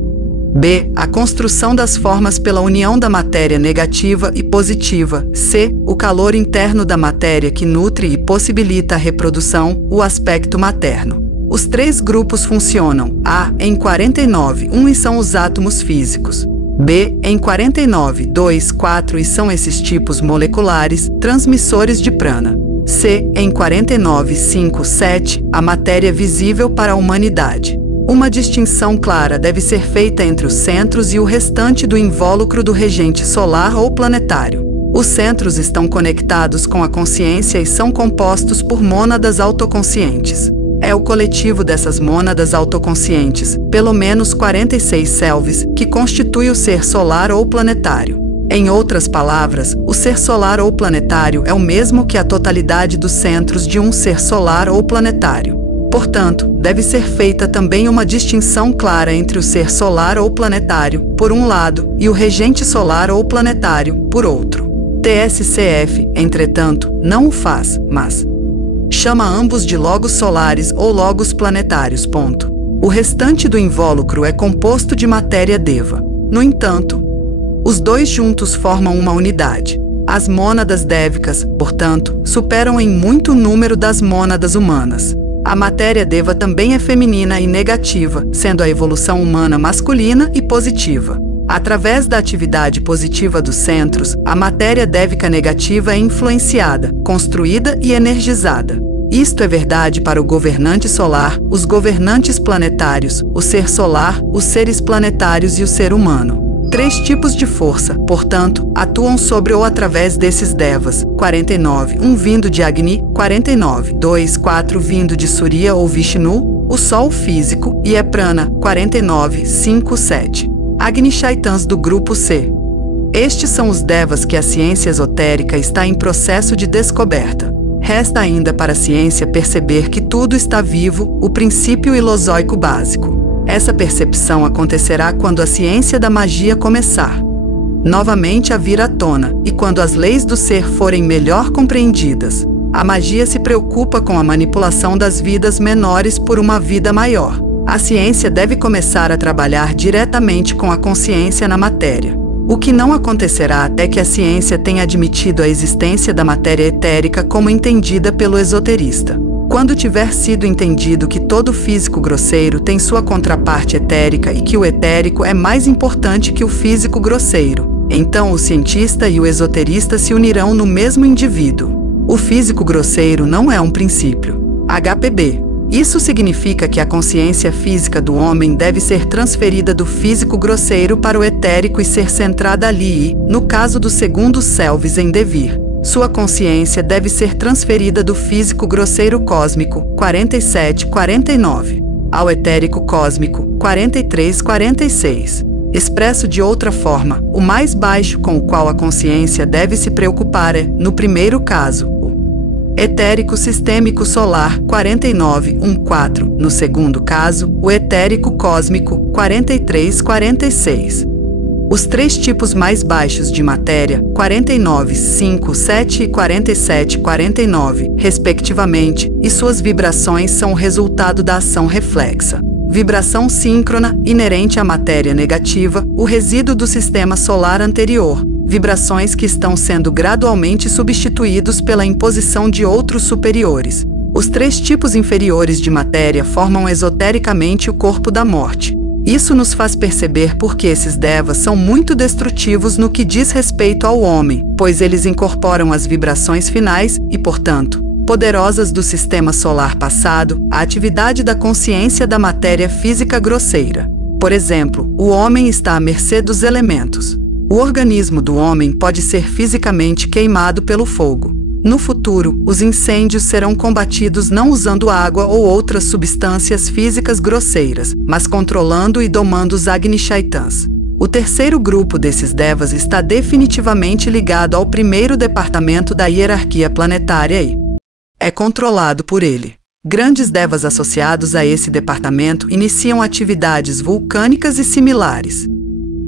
B. A construção das formas pela união da matéria negativa e positiva. C. O calor interno da matéria que nutre e possibilita a reprodução, o aspecto materno. Os 3 grupos funcionam: A em 49-1 e são os átomos físicos. B em 49-2-4 e são esses tipos moleculares, transmissores de prana. C em 49-5-7, a matéria visível para a humanidade. Uma distinção clara deve ser feita entre os centros e o restante do invólucro do regente solar ou planetário. Os centros estão conectados com a consciência e são compostos por mônadas autoconscientes. É o coletivo dessas mônadas autoconscientes, pelo menos 46 selves, que constitui o ser solar ou planetário. Em outras palavras, o ser solar ou planetário é o mesmo que a totalidade dos centros de um ser solar ou planetário. Portanto, deve ser feita também uma distinção clara entre o ser solar ou planetário, por um lado, e o regente solar ou planetário, por outro. TSCF, entretanto, não o faz, mas chama ambos de logos solares ou logos planetários. Ponto. O restante do invólucro é composto de matéria deva. No entanto, os 2 juntos formam uma unidade. As mônadas dévicas, portanto, superam em muito o número das mônadas humanas. A matéria deva também é feminina e negativa, sendo a evolução humana masculina e positiva. Através da atividade positiva dos centros, a matéria dévica negativa é influenciada, construída e energizada. Isto é verdade para o governante solar, os governantes planetários, o ser solar, os seres planetários e o ser humano. 3 tipos de força, portanto, atuam sobre ou através desses devas. 49. 1 vindo de Agni. 49. 2, 4 vindo de Surya ou Vishnu, o Sol físico, e é Prana. 49. 5, 7. Agni Shaitans do grupo C. Estes são os devas que a ciência esotérica está em processo de descoberta. Resta ainda para a ciência perceber que tudo está vivo, o princípio ilozoico básico. Essa percepção acontecerá quando a ciência da magia começar novamente a vir à tona, e quando as leis do ser forem melhor compreendidas. A magia se preocupa com a manipulação das vidas menores por uma vida maior. A ciência deve começar a trabalhar diretamente com a consciência na matéria. O que não acontecerá até que a ciência tenha admitido a existência da matéria etérica como entendida pelo esoterista. Quando tiver sido entendido que todo físico grosseiro tem sua contraparte etérica e que o etérico é mais importante que o físico grosseiro, então o cientista e o esoterista se unirão no mesmo indivíduo. O físico grosseiro não é um princípio. HPB. Isso significa que a consciência física do homem deve ser transferida do físico grosseiro para o etérico e ser centrada ali e, no caso do segundo Selves em Devir, sua consciência deve ser transferida do físico grosseiro cósmico, 47-49, ao etérico cósmico, 43-46. Expresso de outra forma, o mais baixo com o qual a consciência deve se preocupar é, no primeiro caso, o etérico sistêmico solar, 49-14, no segundo caso, o etérico cósmico, 43-46. Os 3 tipos mais baixos de matéria, 49, 5, 7 e 47, 49, respectivamente, e suas vibrações são o resultado da ação reflexa. Vibração síncrona, inerente à matéria negativa, o resíduo do sistema solar anterior. Vibrações que estão sendo gradualmente substituídos pela imposição de outros superiores. Os 3 tipos inferiores de matéria formam esotericamente o corpo da morte. Isso nos faz perceber por que esses devas são muito destrutivos no que diz respeito ao homem, pois eles incorporam as vibrações finais e, portanto, poderosas do sistema solar passado, a atividade da consciência da matéria física grosseira. Por exemplo, o homem está à mercê dos elementos. O organismo do homem pode ser fisicamente queimado pelo fogo. No futuro, os incêndios serão combatidos não usando água ou outras substâncias físicas grosseiras, mas controlando e domando os Agni Shaitans. O terceiro grupo desses devas está definitivamente ligado ao primeiro departamento da hierarquia planetária e é controlado por ele. Grandes devas associados a esse departamento iniciam atividades vulcânicas e similares.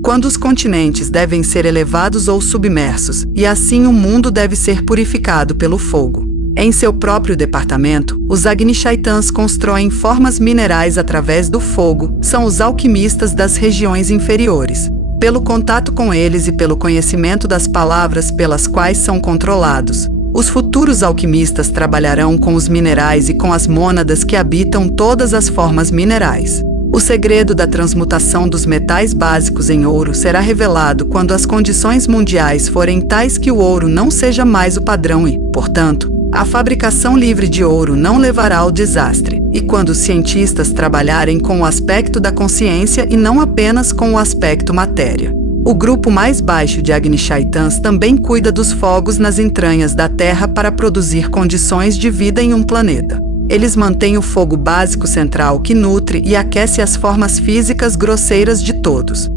Quando os continentes devem ser elevados ou submersos, e assim o mundo deve ser purificado pelo fogo. Em seu próprio departamento, os Agni Shaitans constroem formas minerais através do fogo, são os alquimistas das regiões inferiores. Pelo contato com eles e pelo conhecimento das palavras pelas quais são controlados, os futuros alquimistas trabalharão com os minerais e com as mônadas que habitam todas as formas minerais. O segredo da transmutação dos metais básicos em ouro será revelado quando as condições mundiais forem tais que o ouro não seja mais o padrão e, portanto, a fabricação livre de ouro não levará ao desastre, e quando os cientistas trabalharem com o aspecto da consciência e não apenas com o aspecto matéria. O grupo mais baixo de Agni Shaitans também cuida dos fogos nas entranhas da Terra para produzir condições de vida em um planeta. Eles mantêm o fogo básico central que nutre e aquece as formas físicas grosseiras de todos.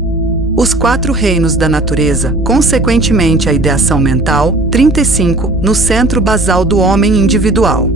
Os 4 reinos da natureza, consequentemente a ideação mental, 35, no centro basal do homem individual.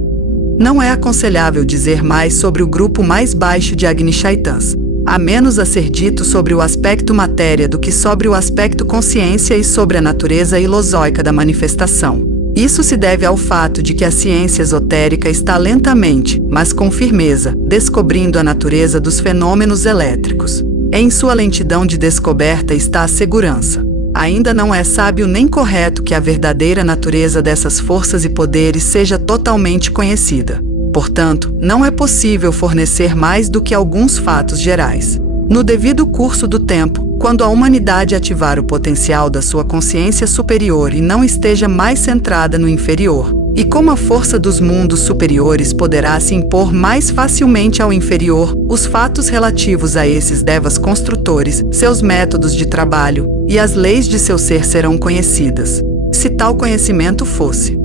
Não é aconselhável dizer mais sobre o grupo mais baixo de Agni Shaitans. Há menos a ser dito sobre o aspecto matéria do que sobre o aspecto consciência e sobre a natureza ilozoica da manifestação. Isso se deve ao fato de que a ciência esotérica está lentamente, mas com firmeza, descobrindo a natureza dos fenômenos elétricos. Em sua lentidão de descoberta está a segurança. Ainda não é sábio nem correto que a verdadeira natureza dessas forças e poderes seja totalmente conhecida. Portanto, não é possível fornecer mais do que alguns fatos gerais. No devido curso do tempo, quando a humanidade ativar o potencial da sua consciência superior e não esteja mais centrada no inferior, E como a força dos mundos superiores poderá se impor mais facilmente ao inferior, os fatos relativos a esses devas construtores, seus métodos de trabalho e as leis de seu ser serão conhecidas. Se tal conhecimento fosse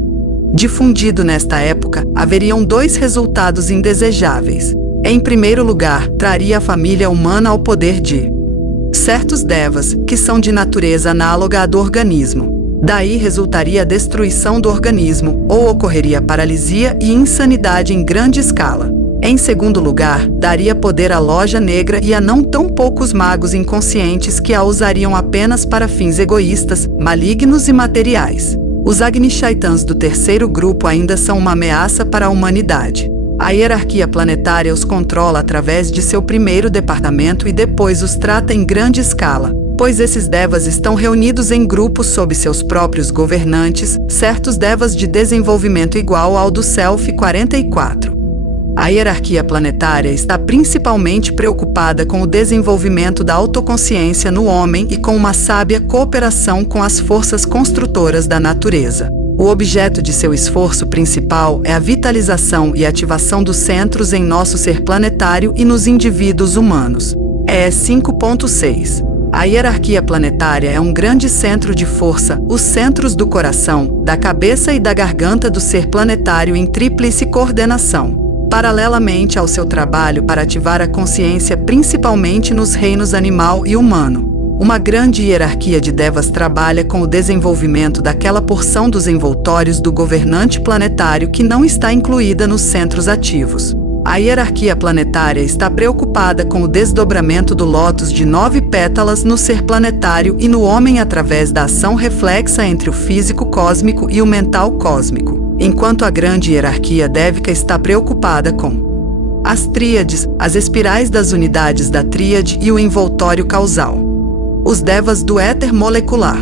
difundido nesta época, haveriam 2 resultados indesejáveis. Em primeiro lugar, traria a família humana ao poder de certos devas, que são de natureza análoga à do organismo. Daí resultaria a destruição do organismo, ou ocorreria paralisia e insanidade em grande escala. Em segundo lugar, daria poder à loja negra e a não tão poucos magos inconscientes que a usariam apenas para fins egoístas, malignos e materiais. Os Agni Shaitans do terceiro grupo ainda são uma ameaça para a humanidade. A hierarquia planetária os controla através de seu primeiro departamento e depois os trata em grande escala, pois esses devas estão reunidos em grupos sob seus próprios governantes, certos devas de desenvolvimento igual ao do Self 44. A hierarquia planetária está principalmente preocupada com o desenvolvimento da autoconsciência no homem e com uma sábia cooperação com as forças construtoras da natureza. O objeto de seu esforço principal é a vitalização e ativação dos centros em nosso ser planetário e nos indivíduos humanos. ES 5.6. A hierarquia planetária é um grande centro de força, os centros do coração, da cabeça e da garganta do ser planetário em tríplice coordenação. Paralelamente ao seu trabalho para ativar a consciência principalmente nos reinos animal e humano, uma grande hierarquia de devas trabalha com o desenvolvimento daquela porção dos envoltórios do governante planetário que não está incluída nos centros ativos. A hierarquia planetária está preocupada com o desdobramento do lótus de 9 pétalas no ser planetário e no homem através da ação reflexa entre o físico cósmico e o mental cósmico, enquanto a grande hierarquia dévica está preocupada com as tríades, as espirais das unidades da tríade e o envoltório causal. Os devas do éter molecular.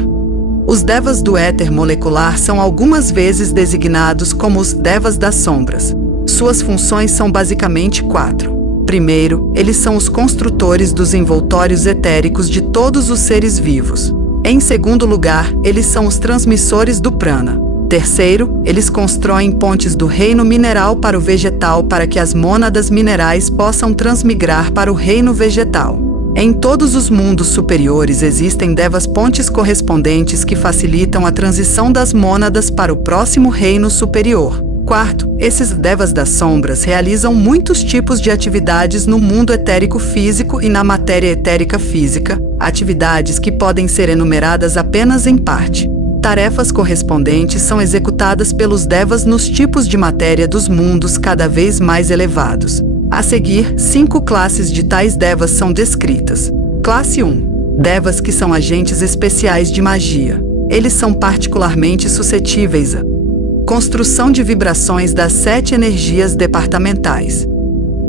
Os devas do éter molecular são algumas vezes designados como os devas das sombras. Suas funções são basicamente 4. Primeiro, eles são os construtores dos envoltórios etéricos de todos os seres vivos. Em segundo lugar, eles são os transmissores do prana. Terceiro, eles constroem pontes do reino mineral para o vegetal para que as mônadas minerais possam transmigrar para o reino vegetal. Em todos os mundos superiores existem devas pontes correspondentes que facilitam a transição das mônadas para o próximo reino superior. Quarto, esses devas das sombras realizam muitos tipos de atividades no mundo etérico físico e na matéria etérica física, atividades que podem ser enumeradas apenas em parte. Tarefas correspondentes são executadas pelos devas nos tipos de matéria dos mundos cada vez mais elevados. A seguir, 5 classes de tais devas são descritas. Classe 1. Devas que são agentes especiais de magia. Eles são particularmente suscetíveis à construção de vibrações das 7 energias departamentais.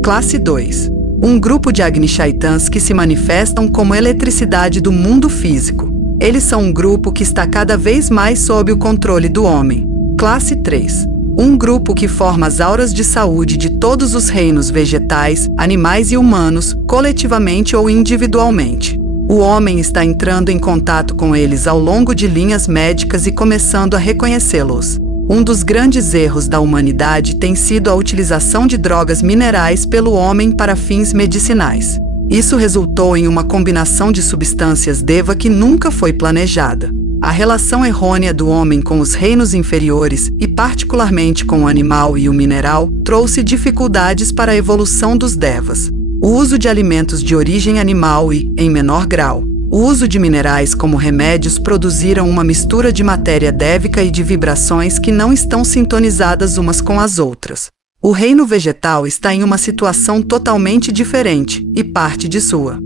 Classe 2. Um grupo de Agni Shaitans que se manifestam como eletricidade do mundo físico. Eles são um grupo que está cada vez mais sob o controle do homem. Classe 3. Um grupo que forma as auras de saúde de todos os reinos vegetais, animais e humanos, coletivamente ou individualmente. O homem está entrando em contato com eles ao longo de linhas médicas e começando a reconhecê-los. Um dos grandes erros da humanidade tem sido a utilização de drogas minerais pelo homem para fins medicinais. Isso resultou em uma combinação de substâncias deva que nunca foi planejada. A relação errônea do homem com os reinos inferiores, e particularmente com o animal e o mineral, trouxe dificuldades para a evolução dos devas. O uso de alimentos de origem animal e, em menor grau, o uso de minerais como remédios produziram uma mistura de matéria dévica e de vibrações que não estão sintonizadas umas com as outras. O reino vegetal está em uma situação totalmente diferente, e parte de sua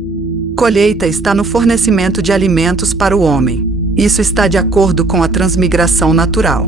colheita está no fornecimento de alimentos para o homem. Isso está de acordo com a transmigração natural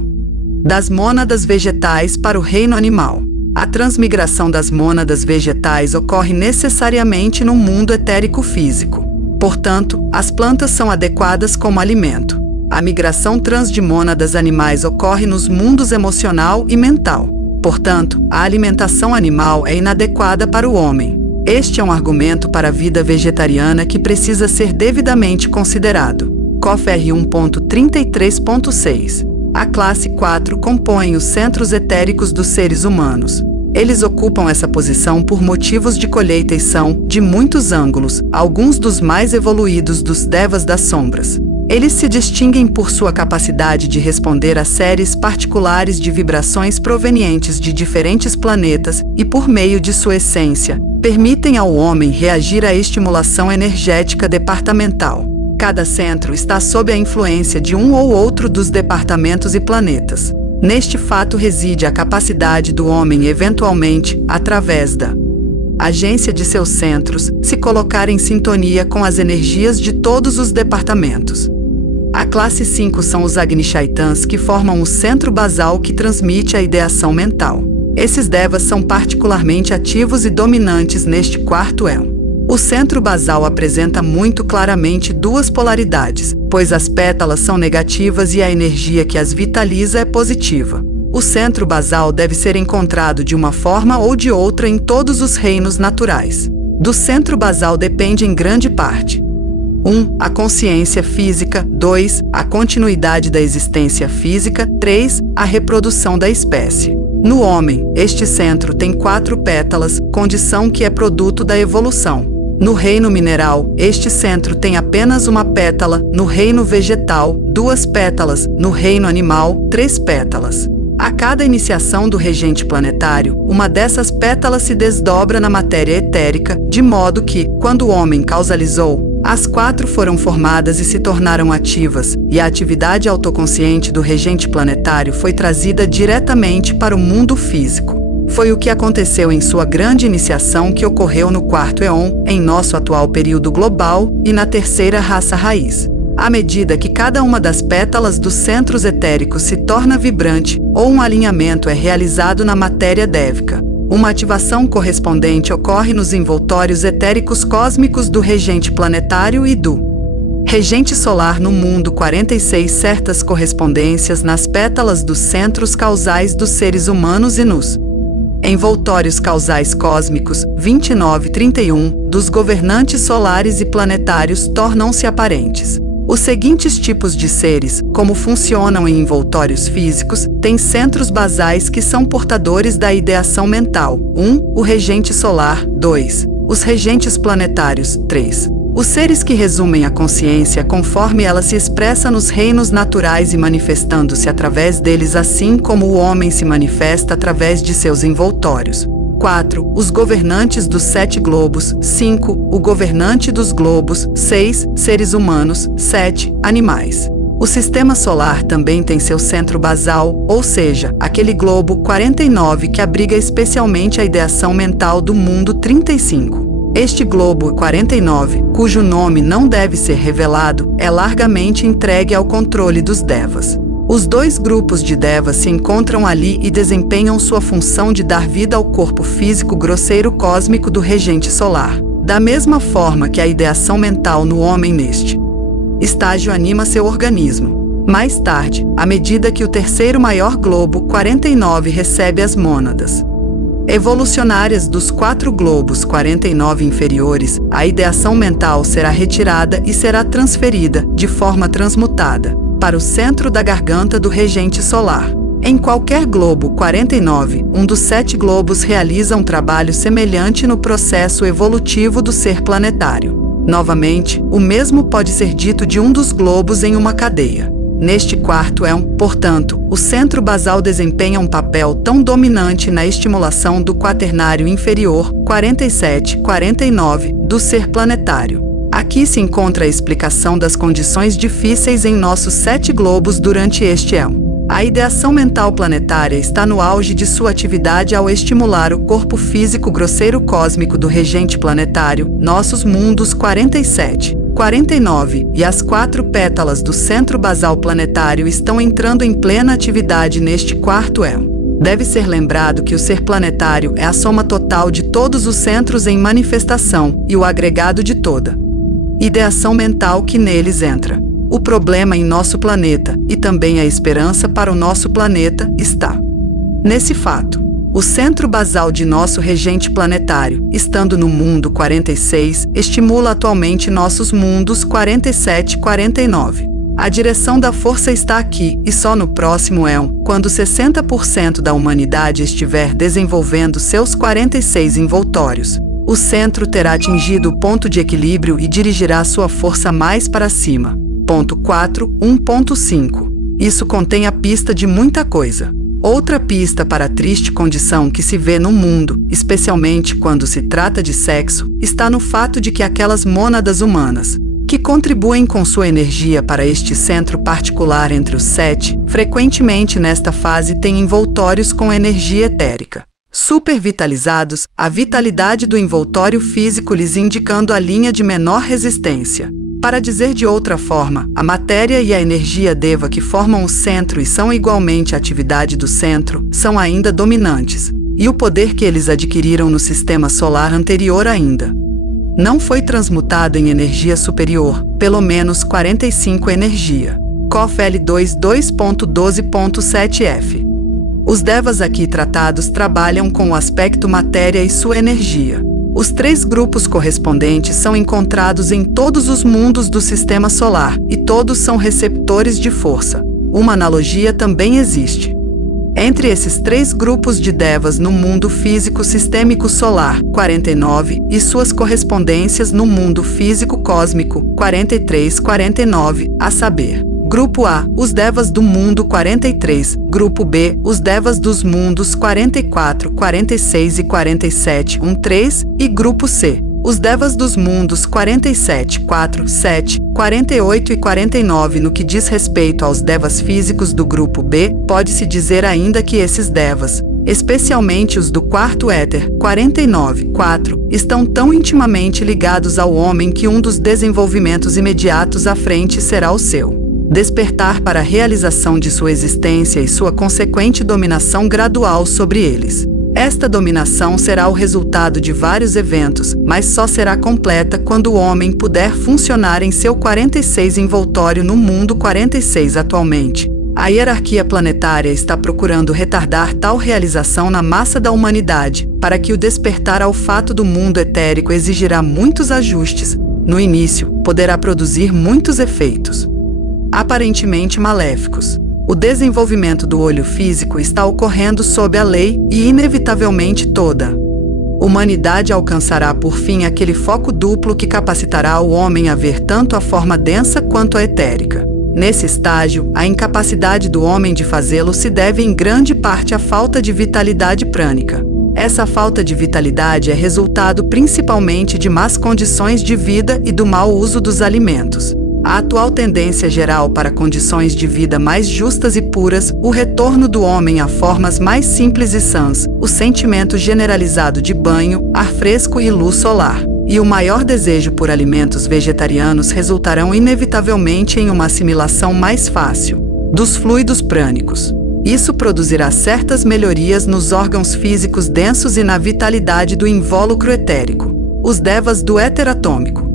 das mônadas vegetais para o reino animal. A transmigração das mônadas vegetais ocorre necessariamente no mundo etérico físico. Portanto, as plantas são adequadas como alimento. A migração trans de mônadas animais ocorre nos mundos emocional e mental. Portanto, a alimentação animal é inadequada para o homem. Este é um argumento para a vida vegetariana que precisa ser devidamente considerado. COF R 1.33.6. A classe 4 compõe os centros etéricos dos seres humanos. Eles ocupam essa posição por motivos de colheita e são, de muitos ângulos, alguns dos mais evoluídos dos devas das sombras. Eles se distinguem por sua capacidade de responder a séries particulares de vibrações provenientes de diferentes planetas e, por meio de sua essência, permitem ao homem reagir à estimulação energética departamental. Cada centro está sob a influência de um ou outro dos departamentos e planetas. Neste fato reside a capacidade do homem eventualmente, através da agência de seus centros, se colocar em sintonia com as energias de todos os departamentos. A classe 5 são os Agni Shaitans, que formam o centro basal que transmite a ideação mental. Esses devas são particularmente ativos e dominantes neste quarto éon. O centro basal apresenta muito claramente duas polaridades, pois as pétalas são negativas e a energia que as vitaliza é positiva. O centro basal deve ser encontrado de uma forma ou de outra em todos os reinos naturais. Do centro basal depende em grande parte 1. A consciência física. 2. A continuidade da existência física. 3. A reprodução da espécie. No homem, este centro tem 4 pétalas, condição que é produto da evolução. No reino mineral, este centro tem apenas uma pétala, no reino vegetal, 2 pétalas, no reino animal, 3 pétalas. A cada iniciação do regente planetário, uma dessas pétalas se desdobra na matéria etérica, de modo que, quando o homem causalizou, as 4 foram formadas e se tornaram ativas, e a atividade autoconsciente do regente planetário foi trazida diretamente para o mundo físico. Foi o que aconteceu em sua grande iniciação que ocorreu no quarto éon, em nosso atual período global, e na terceira raça raiz. À medida que cada uma das pétalas dos centros etéricos se torna vibrante, ou um alinhamento é realizado na matéria dévica, uma ativação correspondente ocorre nos envoltórios etéricos cósmicos do regente planetário e do regente solar no mundo 46. Certas correspondências nas pétalas dos centros causais dos seres humanos e nos envoltórios causais cósmicos 29 e 31 dos governantes solares e planetários tornam-se aparentes. Os seguintes tipos de seres, como funcionam em envoltórios físicos, têm centros basais que são portadores da ideação mental. 1. O regente solar. 2. Os regentes planetários. 3. Os seres que resumem a consciência conforme ela se expressa nos reinos naturais e manifestando-se através deles, assim como o homem se manifesta através de seus envoltórios. 4. Os governantes dos 7 globos. 5. O governante dos globos. 6. Seres humanos. 7. Animais. O sistema solar também tem seu centro basal, ou seja, aquele globo 49 que abriga especialmente a ideação mental do mundo 35. Este globo 49, cujo nome não deve ser revelado, é largamente entregue ao controle dos devas. Os 2 grupos de devas se encontram ali e desempenham sua função de dar vida ao corpo físico grosseiro cósmico do regente solar, da mesma forma que a ideação mental no homem neste estágio anima seu organismo. Mais tarde, à medida que o terceiro maior globo 49 recebe as mônadas evolucionárias dos 4 globos 49 inferiores, a ideação mental será retirada e será transferida, de forma transmutada, para o centro da garganta do regente solar. Em qualquer globo 49, um dos 7 globos realiza um trabalho semelhante no processo evolutivo do ser planetário. Novamente, o mesmo pode ser dito de um dos globos em uma cadeia. Neste quarto éon, portanto, o centro basal desempenha um papel tão dominante na estimulação do quaternário inferior 47-49 do ser planetário. Aqui se encontra a explicação das condições difíceis em nossos 7 globos durante este éon. A ideação mental planetária está no auge de sua atividade ao estimular o corpo físico grosseiro cósmico do regente planetário, nossos mundos 47, 49 e as 4 pétalas do centro basal planetário estão entrando em plena atividade neste quarto éon. Deve ser lembrado que o ser planetário é a soma total de todos os centros em manifestação e o agregado de toda ideação mental que neles entra. O problema em nosso planeta, e também a esperança para o nosso planeta, está nesse fato. O centro basal de nosso regente planetário, estando no mundo 46, estimula atualmente nossos mundos 47 e 49. A direção da força está aqui, e só no próximo éon, quando 60% da humanidade estiver desenvolvendo seus 46 envoltórios. O centro terá atingido o ponto de equilíbrio e dirigirá sua força mais para cima. Ponto 4, 1.5. Isso contém a pista de muita coisa. Outra pista para a triste condição que se vê no mundo, especialmente quando se trata de sexo, está no fato de que aquelas mônadas humanas, que contribuem com sua energia para este centro particular entre os 7, frequentemente nesta fase têm envoltórios com energia etérica. Supervitalizados, a vitalidade do envoltório físico lhes indicando a linha de menor resistência. Para dizer de outra forma, a matéria e a energia deva que formam o centro e são igualmente a atividade do centro, são ainda dominantes, e o poder que eles adquiriram no sistema solar anterior ainda não foi transmutado em energia superior, pelo menos 45 energia. COF L2 2.12.7F. Os devas aqui tratados trabalham com o aspecto matéria e sua energia. Os 3 grupos correspondentes são encontrados em todos os mundos do sistema solar, e todos são receptores de força. Uma analogia também existe entre esses 3 grupos de devas no mundo físico sistêmico solar, 49, e suas correspondências no mundo físico cósmico, 43-49, a saber: Grupo A, os devas do mundo 43, Grupo B, os devas dos mundos 44, 46 e 47, 13, e Grupo C, os devas dos mundos 47, 4, 7, 48 e 49. No que diz respeito aos devas físicos do Grupo B, pode-se dizer ainda que esses devas, especialmente os do quarto éter, 49, 4, estão tão intimamente ligados ao homem que um dos desenvolvimentos imediatos à frente será o seu despertar para a realização de sua existência e sua consequente dominação gradual sobre eles. Esta dominação será o resultado de vários eventos, mas só será completa quando o homem puder funcionar em seu 46 envoltório no mundo 46 atualmente. A hierarquia planetária está procurando retardar tal realização na massa da humanidade, para que o despertar ao fato do mundo etérico exigirá muitos ajustes. No início, poderá produzir muitos efeitos aparentemente maléficos. O desenvolvimento do olho físico está ocorrendo sob a lei e, inevitavelmente, toda a humanidade alcançará por fim aquele foco duplo que capacitará o homem a ver tanto a forma densa quanto a etérica. Nesse estágio, a incapacidade do homem de fazê-lo se deve em grande parte à falta de vitalidade prânica. Essa falta de vitalidade é resultado principalmente de más condições de vida e do mau uso dos alimentos. A atual tendência geral para condições de vida mais justas e puras, o retorno do homem a formas mais simples e sãs, o sentimento generalizado de banho, ar fresco e luz solar, e o maior desejo por alimentos vegetarianos resultarão inevitavelmente em uma assimilação mais fácil dos fluidos prânicos. Isso produzirá certas melhorias nos órgãos físicos densos e na vitalidade do invólucro etérico. Os devas do éter atômico.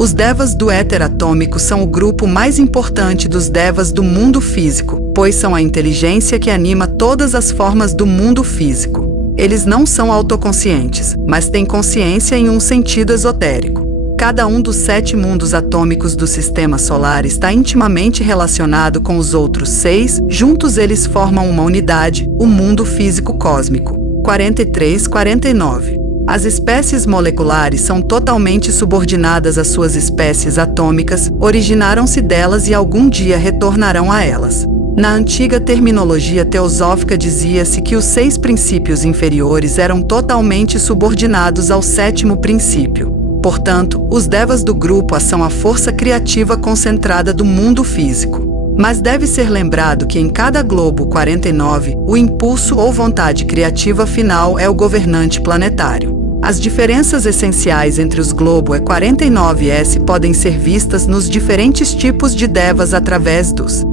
Os devas do éter atômico são o grupo mais importante dos devas do mundo físico, pois são a inteligência que anima todas as formas do mundo físico. Eles não são autoconscientes, mas têm consciência em um sentido esotérico. Cada um dos 7 mundos atômicos do sistema solar está intimamente relacionado com os outros 6, juntos eles formam uma unidade, o mundo físico cósmico. 43-49. As espécies moleculares são totalmente subordinadas às suas espécies atômicas, originaram-se delas e algum dia retornarão a elas. Na antiga terminologia teosófica dizia-se que os 6 princípios inferiores eram totalmente subordinados ao 7º princípio. Portanto, os devas do grupo A são a força criativa concentrada do mundo físico. Mas deve ser lembrado que em cada globo 49, o impulso ou vontade criativa final é o governante planetário. As diferenças essenciais entre os globo E49S podem ser vistas nos diferentes tipos de devas através dos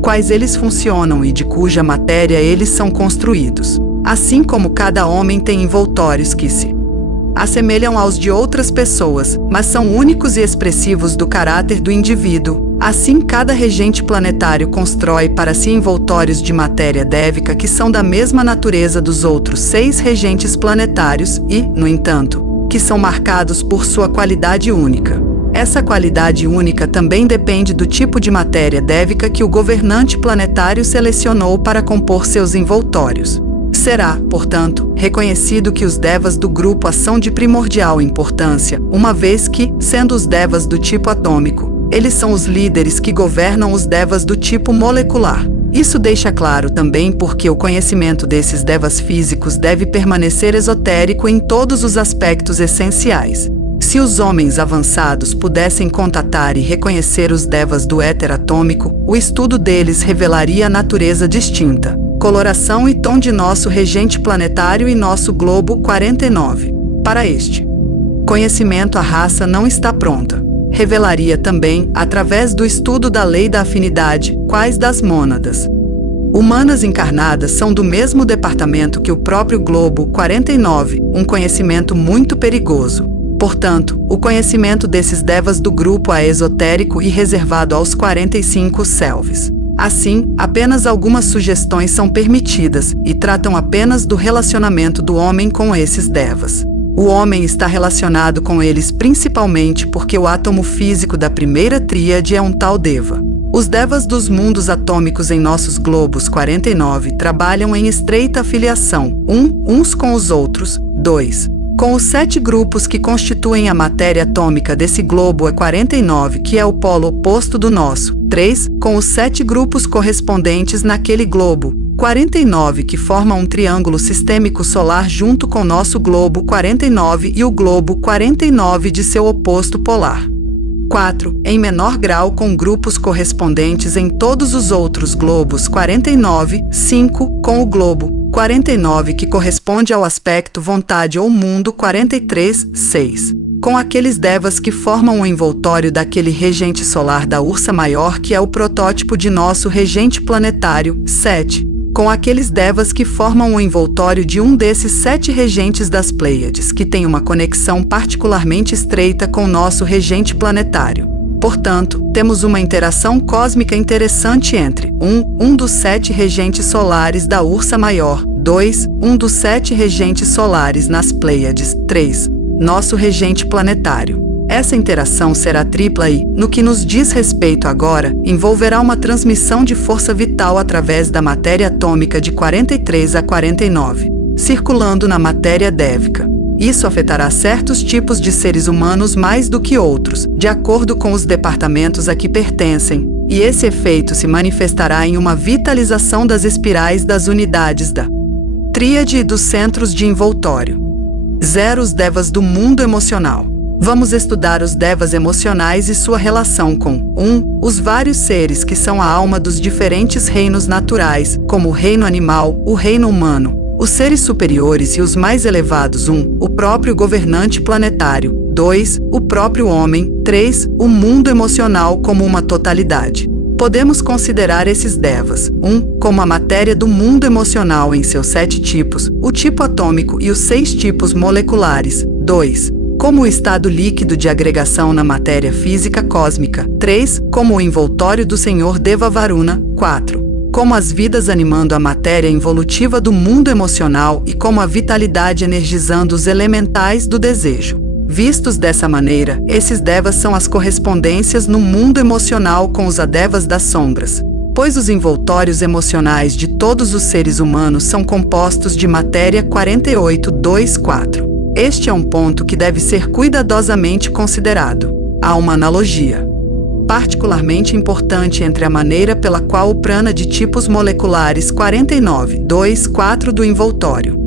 quais eles funcionam e de cuja matéria eles são construídos. Assim como cada homem tem envoltórios que se assemelham aos de outras pessoas, mas são únicos e expressivos do caráter do indivíduo, assim cada regente planetário constrói para si envoltórios de matéria dévica que são da mesma natureza dos outros 6 regentes planetários e, no entanto, que são marcados por sua qualidade única. Essa qualidade única também depende do tipo de matéria dévica que o governante planetário selecionou para compor seus envoltórios. Será, portanto, reconhecido que os devas do grupo A são de primordial importância, uma vez que, sendo os devas do tipo atômico, eles são os líderes que governam os devas do tipo molecular. Isso deixa claro também porque o conhecimento desses devas físicos deve permanecer esotérico em todos os aspectos essenciais. Se os homens avançados pudessem contatar e reconhecer os devas do éter atômico, o estudo deles revelaria a natureza distinta, coloração e tom de nosso regente planetário e nosso globo 49. Para este conhecimento, a raça não está pronta. Revelaria também, através do estudo da lei da afinidade, quais das mônadas humanas encarnadas são do mesmo departamento que o próprio globo 49, um conhecimento muito perigoso. Portanto, o conhecimento desses devas do grupo A esotérico e reservado aos 45 selves. Assim, apenas algumas sugestões são permitidas e tratam apenas do relacionamento do homem com esses devas. O homem está relacionado com eles principalmente porque o átomo físico da primeira tríade é um tal deva. Os devas dos mundos atômicos em nossos globos 49 trabalham em estreita afiliação, uns com os outros, 2. Com os 7 grupos que constituem a matéria atômica desse globo E49, que é o polo oposto do nosso, 3. Com os 7 grupos correspondentes naquele globo 49, que formam um triângulo sistêmico solar junto com nosso globo 49 e o globo 49 de seu oposto polar. 4. Em menor grau com grupos correspondentes em todos os outros globos 49, 5. Com o globo 49 que corresponde ao aspecto vontade ou mundo 43, 6. Com aqueles devas que formam o envoltório daquele regente solar da Ursa Maior que é o protótipo de nosso regente planetário, 7. Com aqueles devas que formam o envoltório de um desses 7 regentes das Pleiades, que tem uma conexão particularmente estreita com nosso regente planetário. Portanto, temos uma interação cósmica interessante entre um dos 7 regentes solares da Ursa Maior, 2. Um dos 7 regentes solares nas Pleiades, 3. Nosso regente planetário. Essa interação será tripla e, no que nos diz respeito agora, envolverá uma transmissão de força vital através da matéria atômica de 43 a 49, circulando na matéria dévica. Isso afetará certos tipos de seres humanos mais do que outros, de acordo com os departamentos a que pertencem, e esse efeito se manifestará em uma vitalização das espirais das unidades da tríade e dos centros de envoltório. 0. Os devas do mundo emocional. Vamos estudar os devas emocionais e sua relação com 1. Os vários seres que são a alma dos diferentes reinos naturais, como o reino animal, o reino humano, os seres superiores e os mais elevados. 1. O próprio governante planetário. 2. O próprio homem. 3. O mundo emocional como uma totalidade. Podemos considerar esses devas, 1. Como a matéria do mundo emocional em seus 7 tipos, o tipo atômico e os 6 tipos moleculares. 2. Como o estado líquido de agregação na matéria física cósmica. 3. Como o envoltório do Senhor Deva Varuna. 4. Como as vidas animando a matéria involutiva do mundo emocional e como a vitalidade energizando os elementais do desejo. Vistos dessa maneira, esses devas são as correspondências no mundo emocional com os adevas das sombras, pois os envoltórios emocionais de todos os seres humanos são compostos de matéria 48-2-4. Este é um ponto que deve ser cuidadosamente considerado. Há uma analogia particularmente importante entre a maneira pela qual o prana de tipos moleculares 49-2-4 do envoltório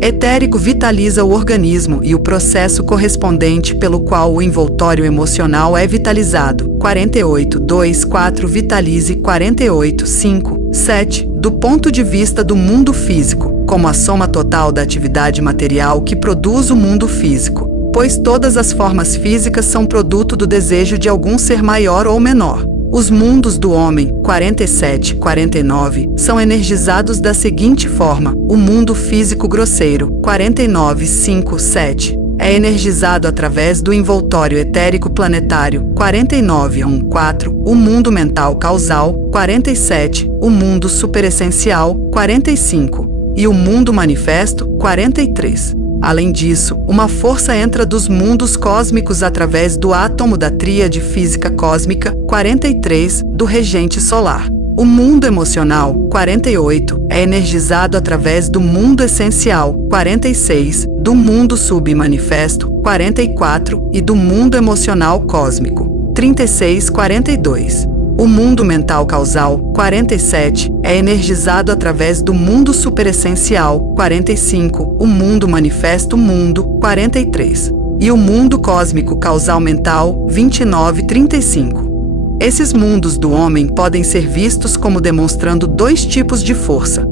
etérico vitaliza o organismo e o processo correspondente pelo qual o envoltório emocional é vitalizado, 48-2-4 vitalize 48-5-7, do ponto de vista do mundo físico, como a soma total da atividade material que produz o mundo físico, pois todas as formas físicas são produto do desejo de algum ser maior ou menor. Os mundos do homem, 47-49, são energizados da seguinte forma: o mundo físico grosseiro, 49-5-7, é energizado através do envoltório etérico planetário, 49-1-4, o mundo mental causal, 47, o mundo superessencial, 45, e o mundo manifesto, 43. Além disso, uma força entra dos mundos cósmicos através do átomo da tríade física cósmica, 43, do regente solar. O mundo emocional, 48, é energizado através do mundo essencial, 46, do mundo submanifesto, 44, e do mundo emocional cósmico, 36, 42. O mundo mental causal, 47, é energizado através do mundo superessencial, 45, o mundo manifesto mundo, 43, e o mundo cósmico causal mental, 29, 35. Esses mundos do homem podem ser vistos como demonstrando dois tipos de força.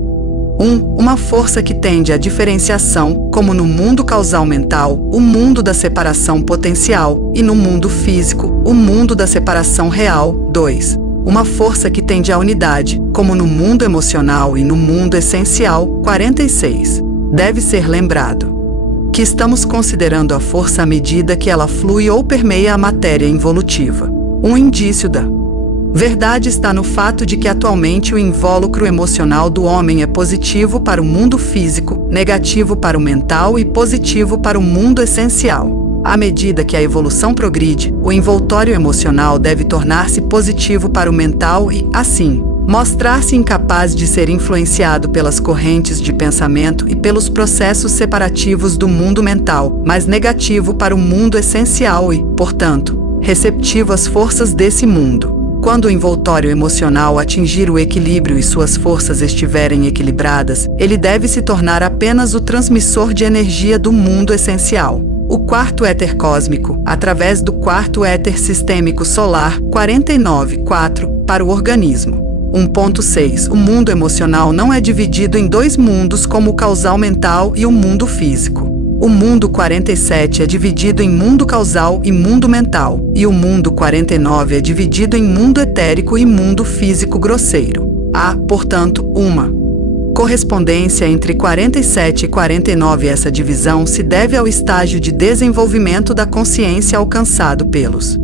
Uma força que tende à diferenciação, como no mundo causal mental, o mundo da separação potencial, e no mundo físico, o mundo da separação real. 2. Uma força que tende à unidade, como no mundo emocional e no mundo essencial. 46. Deve ser lembrado que estamos considerando a força à medida que ela flui ou permeia a matéria involutiva. Um indício da verdade está no fato de que atualmente o invólucro emocional do homem é positivo para o mundo físico, negativo para o mental e positivo para o mundo essencial. À medida que a evolução progride, o envoltório emocional deve tornar-se positivo para o mental e, assim, mostrar-se incapaz de ser influenciado pelas correntes de pensamento e pelos processos separativos do mundo mental, mas negativo para o mundo essencial e, portanto, receptivo às forças desse mundo. Quando o envoltório emocional atingir o equilíbrio e suas forças estiverem equilibradas, ele deve se tornar apenas o transmissor de energia do mundo essencial. O quarto éter cósmico, através do quarto éter sistêmico solar, 49.4, para o organismo. 1.6. O mundo emocional não é dividido em dois mundos como o causal mental e o mundo físico. O mundo 47 é dividido em mundo causal e mundo mental, e o mundo 49 é dividido em mundo etérico e mundo físico grosseiro. Há, portanto, uma correspondência entre 47 e 49. Essa divisão se deve ao estágio de desenvolvimento da consciência alcançado pelos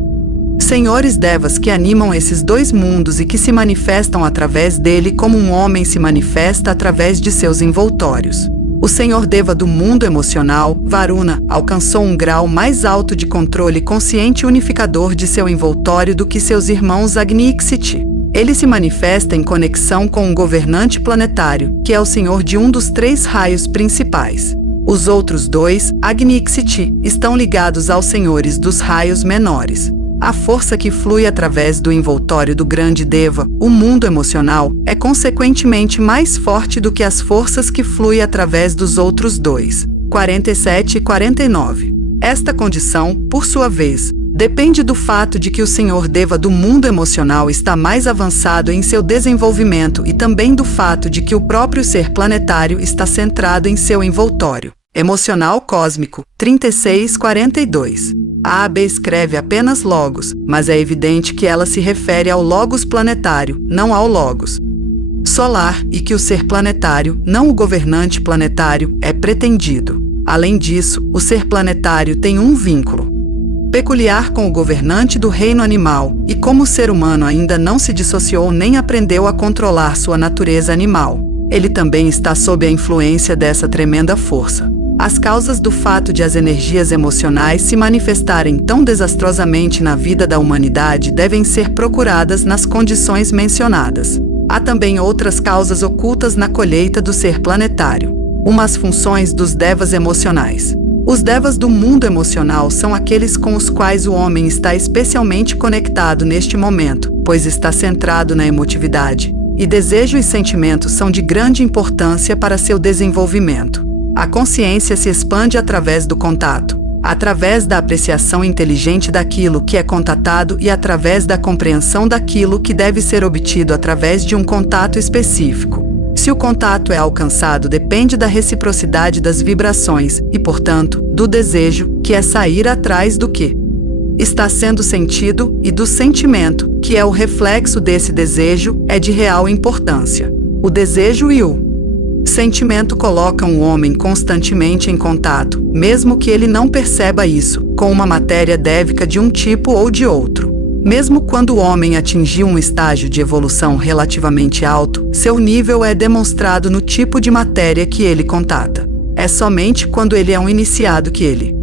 senhores devas que animam esses dois mundos e que se manifestam através dele como um homem se manifesta através de seus envoltórios. O senhor Deva do mundo emocional, Varuna, alcançou um grau mais alto de controle consciente unificador de seu envoltório do que seus irmãos Agni e Ksiti. Ele se manifesta em conexão com um governante planetário, que é o senhor de um dos 3 raios principais. Os outros 2, Agni e Ksiti, estão ligados aos senhores dos raios menores. A força que flui através do envoltório do grande Deva, o mundo emocional, é consequentemente mais forte do que as forças que fluem através dos outros 2, 47 e 49. Esta condição, por sua vez, depende do fato de que o senhor Deva do mundo emocional está mais avançado em seu desenvolvimento e também do fato de que o próprio ser planetário está centrado em seu envoltório emocional cósmico, 36.42. A AB escreve apenas Logos, mas é evidente que ela se refere ao Logos planetário, não ao Logos solar, e que o ser planetário, não o governante planetário, é pretendido. Além disso, o ser planetário tem um vínculo peculiar com o governante do reino animal, e como o ser humano ainda não se dissociou nem aprendeu a controlar sua natureza animal, ele também está sob a influência dessa tremenda força. As causas do fato de as energias emocionais se manifestarem tão desastrosamente na vida da humanidade devem ser procuradas nas condições mencionadas. Há também outras causas ocultas na colheita do ser planetário. As funções dos devas emocionais. Os devas do mundo emocional são aqueles com os quais o homem está especialmente conectado neste momento, pois está centrado na emotividade, e desejo e sentimento são de grande importância para seu desenvolvimento. A consciência se expande através do contato, através da apreciação inteligente daquilo que é contatado e através da compreensão daquilo que deve ser obtido através de um contato específico. Se o contato é alcançado, depende da reciprocidade das vibrações e, portanto, do desejo, que é sair atrás do que está sendo sentido, e do sentimento, que é o reflexo desse desejo, é de real importância. O desejo e o sentimento colocam o homem constantemente em contato, mesmo que ele não perceba isso, com uma matéria dévica de um tipo ou de outro. Mesmo quando o homem atingiu um estágio de evolução relativamente alto, seu nível é demonstrado no tipo de matéria que ele contata. É somente quando ele é um iniciado que ele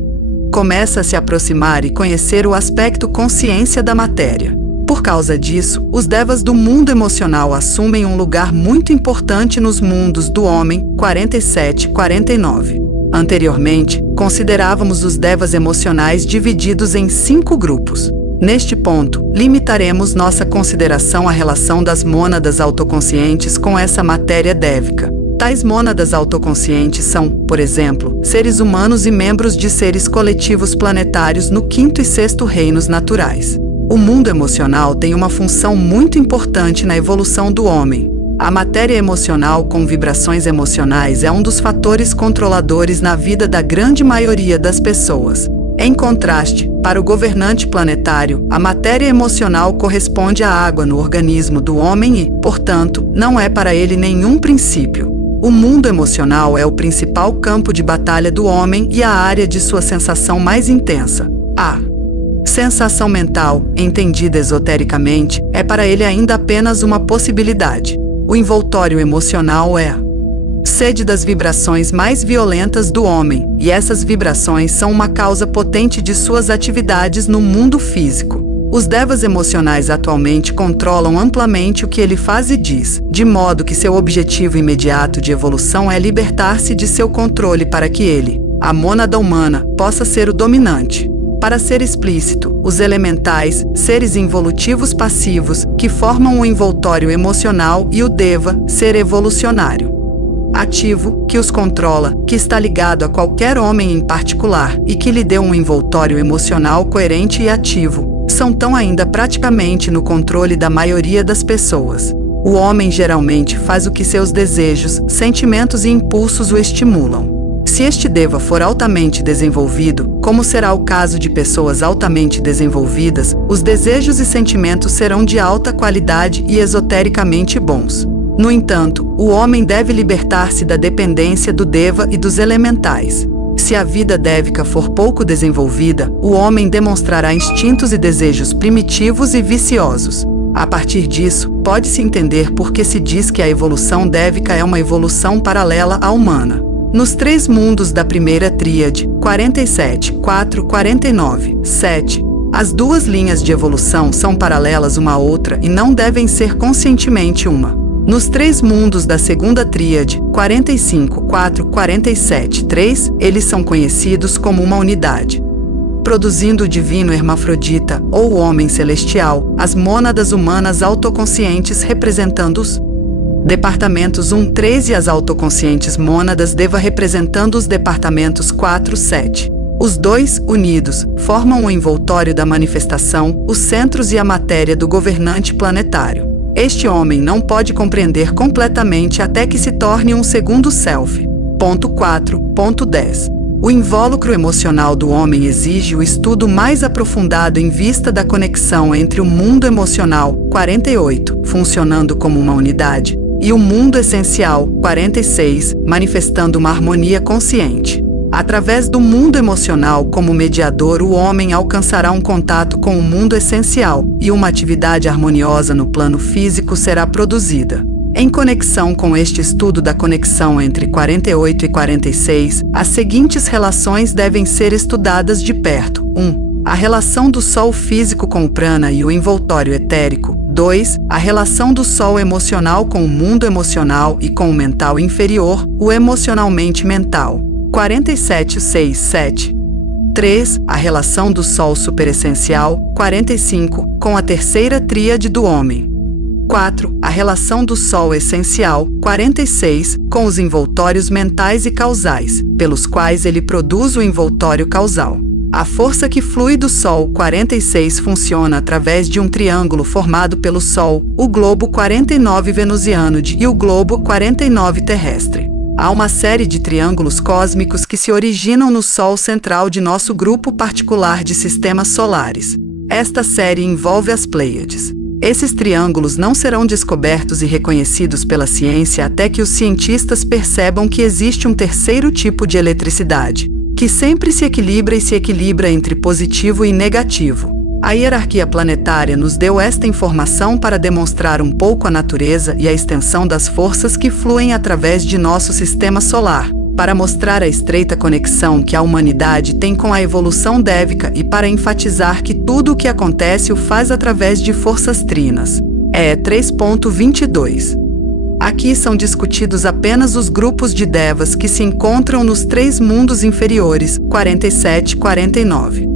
começa a se aproximar e conhecer o aspecto consciência da matéria. Por causa disso, os devas do mundo emocional assumem um lugar muito importante nos mundos do homem, 47 e 49. Anteriormente, considerávamos os devas emocionais divididos em 5 grupos. Neste ponto, limitaremos nossa consideração à relação das mônadas autoconscientes com essa matéria dévica. Tais mônadas autoconscientes são, por exemplo, seres humanos e membros de seres coletivos planetários no 5º e 6º reinos naturais. O mundo emocional tem uma função muito importante na evolução do homem. A matéria emocional com vibrações emocionais é um dos fatores controladores na vida da grande maioria das pessoas. Em contraste, para o governante planetário, a matéria emocional corresponde à água no organismo do homem e, portanto, não é para ele nenhum princípio. O mundo emocional é o principal campo de batalha do homem e a área de sua sensação mais intensa. A sensação mental, entendida esotericamente, é para ele ainda apenas uma possibilidade. O envoltório emocional é a sede das vibrações mais violentas do homem, e essas vibrações são uma causa potente de suas atividades no mundo físico. Os devas emocionais atualmente controlam amplamente o que ele faz e diz, de modo que seu objetivo imediato de evolução é libertar-se de seu controle para que ele, a mônada humana, possa ser o dominante. Para ser explícito, os elementais, seres involutivos passivos, que formam o envoltório emocional, e o deva, ser evolucionário ativo, que os controla, que está ligado a qualquer homem em particular e que lhe deu um envoltório emocional coerente e ativo, são tão ainda praticamente no controle da maioria das pessoas. O homem geralmente faz o que seus desejos, sentimentos e impulsos o estimulam. Se este deva for altamente desenvolvido, como será o caso de pessoas altamente desenvolvidas, os desejos e sentimentos serão de alta qualidade e esotericamente bons. No entanto, o homem deve libertar-se da dependência do deva e dos elementais. Se a vida dévica for pouco desenvolvida, o homem demonstrará instintos e desejos primitivos e viciosos. A partir disso, pode-se entender por que se diz que a evolução dévica é uma evolução paralela à humana. Nos 3 mundos da primeira tríade, 47, 4, 49, 7, as 2 linhas de evolução são paralelas uma à outra e não devem ser conscientemente uma. Nos 3 mundos da segunda tríade, 45, 4, 47, 3, eles são conhecidos como uma unidade. Produzindo o divino hermafrodita, ou o homem celestial, as mônadas humanas autoconscientes representando os departamentos 1, 3 e as autoconscientes mônadas deva representando os departamentos 4, 7. Os 2, unidos, formam o envoltório da manifestação, os centros e a matéria do governante planetário. Este homem não pode compreender completamente até que se torne um segundo self. Ponto 4. Ponto 10. O invólucro emocional do homem exige o estudo mais aprofundado em vista da conexão entre o mundo emocional, 48, funcionando como uma unidade, e o mundo essencial, 46, manifestando uma harmonia consciente. Através do mundo emocional como mediador, o homem alcançará um contato com o mundo essencial, e uma atividade harmoniosa no plano físico será produzida. Em conexão com este estudo da conexão entre 48 e 46, as seguintes relações devem ser estudadas de perto. 1. A relação do Sol físico com o prana e o envoltório etérico. 2. A relação do Sol emocional com o mundo emocional e com o mental inferior, o emocionalmente mental. 47, 6, 7. 3. A relação do Sol superessencial, 45, com a terceira tríade do homem. 4. A relação do Sol essencial, 46, com os envoltórios mentais e causais, pelos quais ele produz o envoltório causal. A força que flui do Sol 46 funciona através de um triângulo formado pelo Sol, o globo 49 venusiano e o globo 49 terrestre. Há uma série de triângulos cósmicos que se originam no Sol central de nosso grupo particular de sistemas solares. Esta série envolve as Pleiades. Esses triângulos não serão descobertos e reconhecidos pela ciência até que os cientistas percebam que existe um terceiro tipo de eletricidade, que sempre se equilibra entre positivo e negativo. A hierarquia planetária nos deu esta informação para demonstrar um pouco a natureza e a extensão das forças que fluem através de nosso sistema solar. para mostrar a estreita conexão que a humanidade tem com a evolução dévica e para enfatizar que tudo o que acontece o faz através de forças trinas. 3.22. Aqui são discutidos apenas os grupos de devas que se encontram nos 3 mundos inferiores, 47 e 49.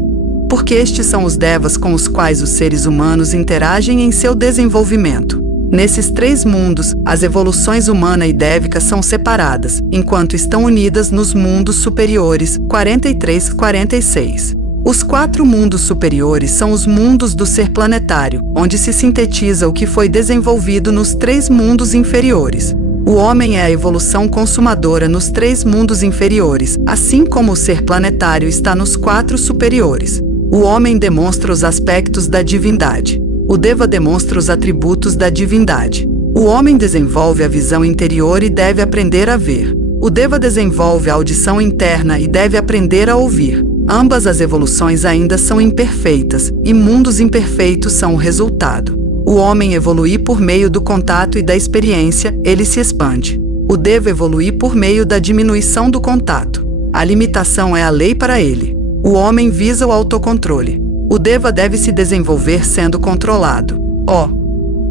Porque estes são os devas com os quais os seres humanos interagem em seu desenvolvimento. Nesses 3 mundos, as evoluções humana e dévica são separadas, enquanto estão unidas nos mundos superiores, 43 e 46. Os 4 mundos superiores são os mundos do ser planetário, onde se sintetiza o que foi desenvolvido nos 3 mundos inferiores. O homem é a evolução consumadora nos 3 mundos inferiores, assim como o ser planetário está nos 4 superiores. O homem demonstra os aspectos da divindade. O Deva demonstra os atributos da divindade. O homem desenvolve a visão interior e deve aprender a ver. O Deva desenvolve a audição interna e deve aprender a ouvir. Ambas as evoluções ainda são imperfeitas, e mundos imperfeitos são o resultado. O homem evolui por meio do contato e da experiência, ele se expande. O Deva evolui por meio da diminuição do contato. A limitação é a lei para ele. O homem visa o autocontrole. O Deva deve se desenvolver sendo controlado.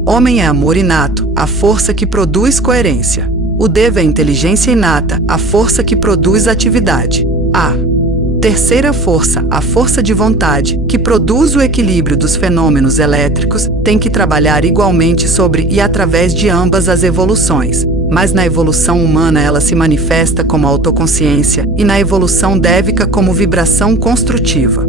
Homem é amor inato, a força que produz coerência. O Deva é inteligência inata, a força que produz atividade. A terceira força, a força de vontade, que produz o equilíbrio dos fenômenos elétricos, tem que trabalhar igualmente sobre e através de ambas as evoluções. Mas na evolução humana ela se manifesta como autoconsciência e na evolução dévica como vibração construtiva.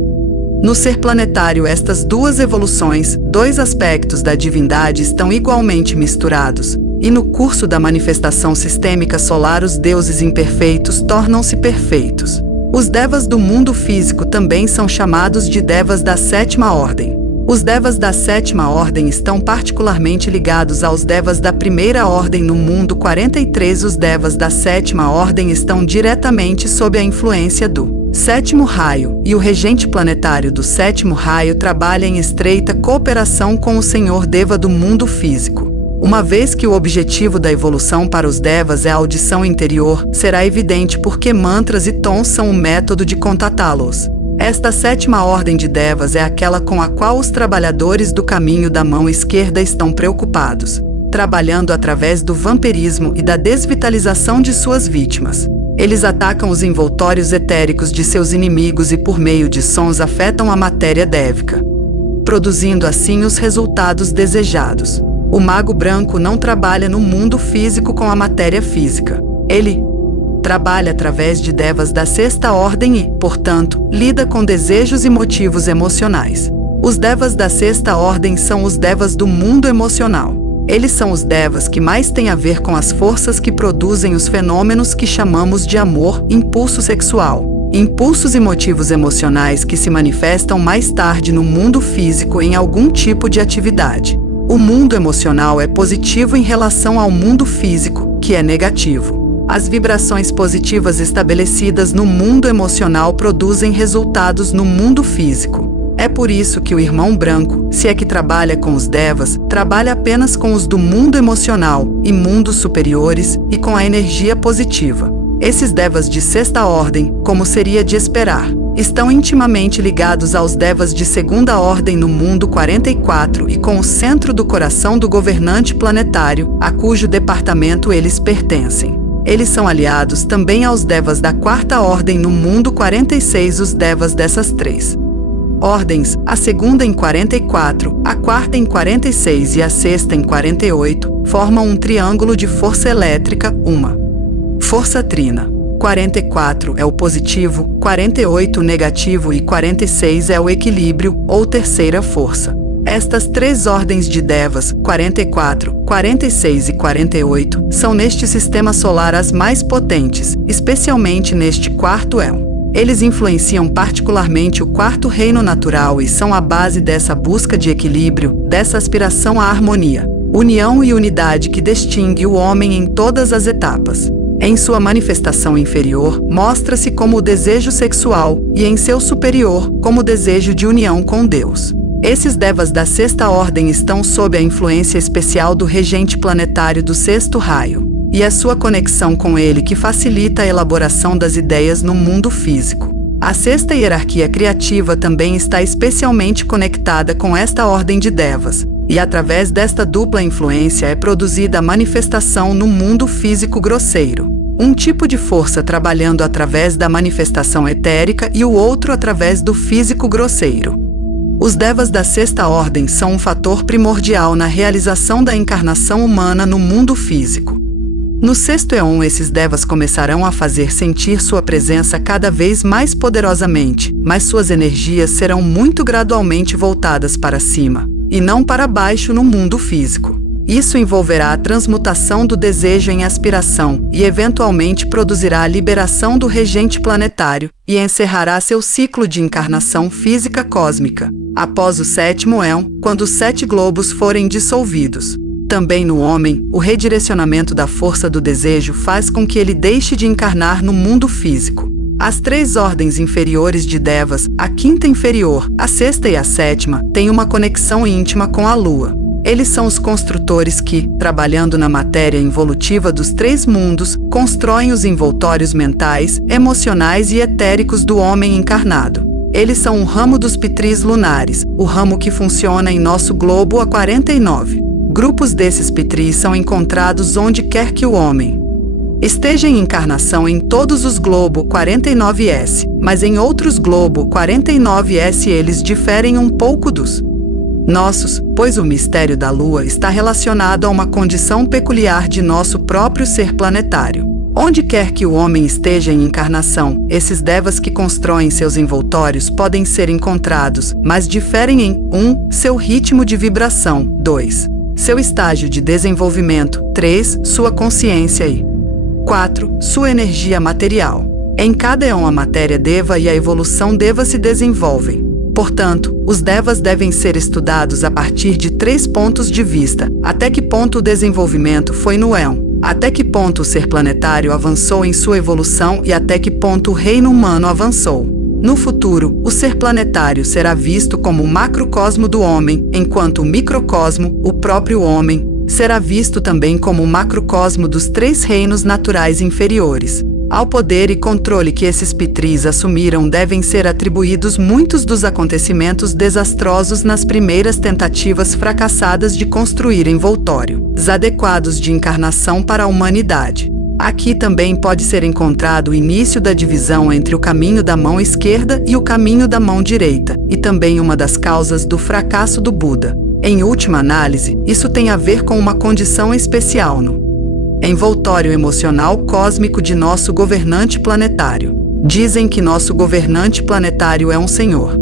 No ser planetário, estas 2 evoluções, 2 aspectos da divindade estão igualmente misturados, e no curso da manifestação sistêmica solar os deuses imperfeitos tornam-se perfeitos. Os devas do mundo físico também são chamados de devas da 7ª ordem. Os devas da 7ª ordem estão particularmente ligados aos devas da 1ª ordem no mundo 43. Os devas da 7ª ordem estão diretamente sob a influência do 7º raio, e o regente planetário do 7º raio trabalha em estreita cooperação com o Senhor Deva do mundo físico. Uma vez que o objetivo da evolução para os devas é a audição interior, será evidente porque mantras e tons são o método de contatá-los. Esta 7ª ordem de devas é aquela com a qual os trabalhadores do caminho da mão esquerda estão preocupados, trabalhando através do vampirismo e da desvitalização de suas vítimas. Eles atacam os envoltórios etéricos de seus inimigos e por meio de sons afetam a matéria dévica, produzindo assim os resultados desejados. O mago branco não trabalha no mundo físico com a matéria física. Ele trabalha através de devas da 6ª ordem e, portanto, lida com desejos e motivos emocionais. Os devas da 6ª ordem são os devas do mundo emocional. Eles são os devas que mais têm a ver com as forças que produzem os fenômenos que chamamos de amor, impulso sexual, impulsos e motivos emocionais que se manifestam mais tarde no mundo físico em algum tipo de atividade. O mundo emocional é positivo em relação ao mundo físico, que é negativo. As vibrações positivas estabelecidas no mundo emocional produzem resultados no mundo físico. É por isso que o irmão branco, se é que trabalha com os devas, trabalha apenas com os do mundo emocional e mundos superiores e com a energia positiva. Esses devas de 6ª ordem, como seria de esperar, estão intimamente ligados aos devas de 2ª ordem no mundo 44 e com o centro do coração do governante planetário, a cujo departamento eles pertencem. Eles são aliados também aos devas da 4ª ordem no mundo 46. Os devas dessas 3 ordens, a 2ª em 44, a 4ª em 46 e a 6ª em 48, formam um triângulo de força elétrica, uma força trina. 44 é o positivo, 48 o negativo e 46 é o equilíbrio, ou terceira força. Estas 3 ordens de devas, 44, 46 e 48, são neste sistema solar as mais potentes, especialmente neste 4º éon. Eles influenciam particularmente o 4º reino natural e são a base dessa busca de equilíbrio, dessa aspiração à harmonia, união e unidade que distingue o homem em todas as etapas. Em sua manifestação inferior, mostra-se como o desejo sexual e em seu superior, como o desejo de união com Deus. Esses devas da 6ª ordem estão sob a influência especial do regente planetário do 6º raio. e é sua conexão com ele que facilita a elaboração das ideias no mundo físico. A sexta hierarquia criativa também está especialmente conectada com esta ordem de devas, e através desta dupla influência é produzida a manifestação no mundo físico grosseiro. Um tipo de força trabalhando através da manifestação etérica e o outro através do físico grosseiro. Os devas da sexta ordem são um fator primordial na realização da encarnação humana no mundo físico. No sexto éon, esses devas começarão a fazer sentir sua presença cada vez mais poderosamente, mas suas energias serão muito gradualmente voltadas para cima, e não para baixo no mundo físico. Isso envolverá a transmutação do desejo em aspiração e, eventualmente, produzirá a liberação do regente planetário e encerrará seu ciclo de encarnação física cósmica, após o sétimo éon, quando os 7 globos forem dissolvidos. Também no homem, o redirecionamento da força do desejo faz com que ele deixe de encarnar no mundo físico. As 3 ordens inferiores de devas, a quinta inferior, a sexta e a sétima, têm uma conexão íntima com a Lua. Eles são os construtores que, trabalhando na matéria involutiva dos 3 mundos, constroem os envoltórios mentais, emocionais e etéricos do homem encarnado. Eles são um ramo dos pitris lunares, o ramo que funciona em nosso globo A49. Grupos desses pitris são encontrados onde quer que o homem esteja em encarnação em todos os globo 49S, mas em outros globo 49S eles diferem um pouco dos nossos, pois o mistério da Lua está relacionado a uma condição peculiar de nosso próprio ser planetário. Onde quer que o homem esteja em encarnação, esses devas que constroem seus envoltórios podem ser encontrados, mas diferem em 1. Seu ritmo de vibração, 2. Seu estágio de desenvolvimento, 3. Sua consciência e 4. Sua energia material. Em cada éon a matéria deva e a evolução deva se desenvolvem. Portanto, os devas devem ser estudados a partir de 3 pontos de vista: até que ponto o desenvolvimento foi no éon, até que ponto o ser planetário avançou em sua evolução e até que ponto o reino humano avançou. No futuro, o ser planetário será visto como o macrocosmo do homem, enquanto o microcosmo, o próprio homem, será visto também como o macrocosmo dos 3 reinos naturais inferiores. Ao poder e controle que esses pitris assumiram devem ser atribuídos muitos dos acontecimentos desastrosos nas primeiras tentativas fracassadas de construir envoltórios adequados de encarnação para a humanidade. Aqui também pode ser encontrado o início da divisão entre o caminho da mão esquerda e o caminho da mão direita, e também uma das causas do fracasso do Buda. Em última análise, isso tem a ver com uma condição especial no envoltório emocional cósmico de nosso governante planetário. Dizem que nosso governante planetário é um senhor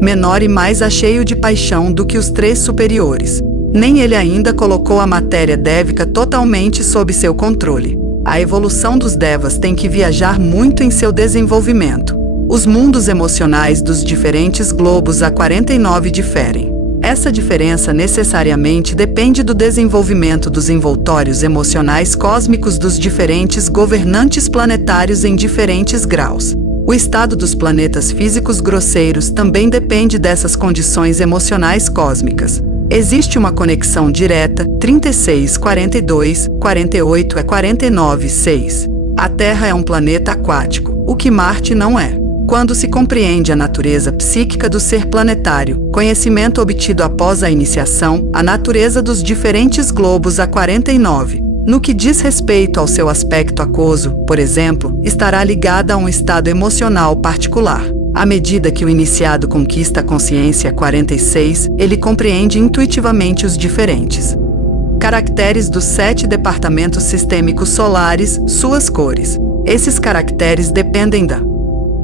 menor e mais cheio de paixão do que os 3 superiores. Nem ele ainda colocou a matéria dévica totalmente sob seu controle. A evolução dos devas tem que viajar muito em seu desenvolvimento. Os mundos emocionais dos diferentes globos A49 diferem. Essa diferença necessariamente depende do desenvolvimento dos envoltórios emocionais cósmicos dos diferentes governantes planetários em diferentes graus. O estado dos planetas físicos grosseiros também depende dessas condições emocionais cósmicas. Existe uma conexão direta, 36, 42, 48 é 49, 6. A Terra é um planeta aquático, o que Marte não é. Quando se compreende a natureza psíquica do ser planetário, conhecimento obtido após a iniciação, a natureza dos diferentes globos A49, no que diz respeito ao seu aspecto aquoso, por exemplo, estará ligada a um estado emocional particular. À medida que o iniciado conquista a consciência 46, ele compreende intuitivamente os diferentes caracteres dos 7 departamentos sistêmicos solares, suas cores. Esses caracteres dependem da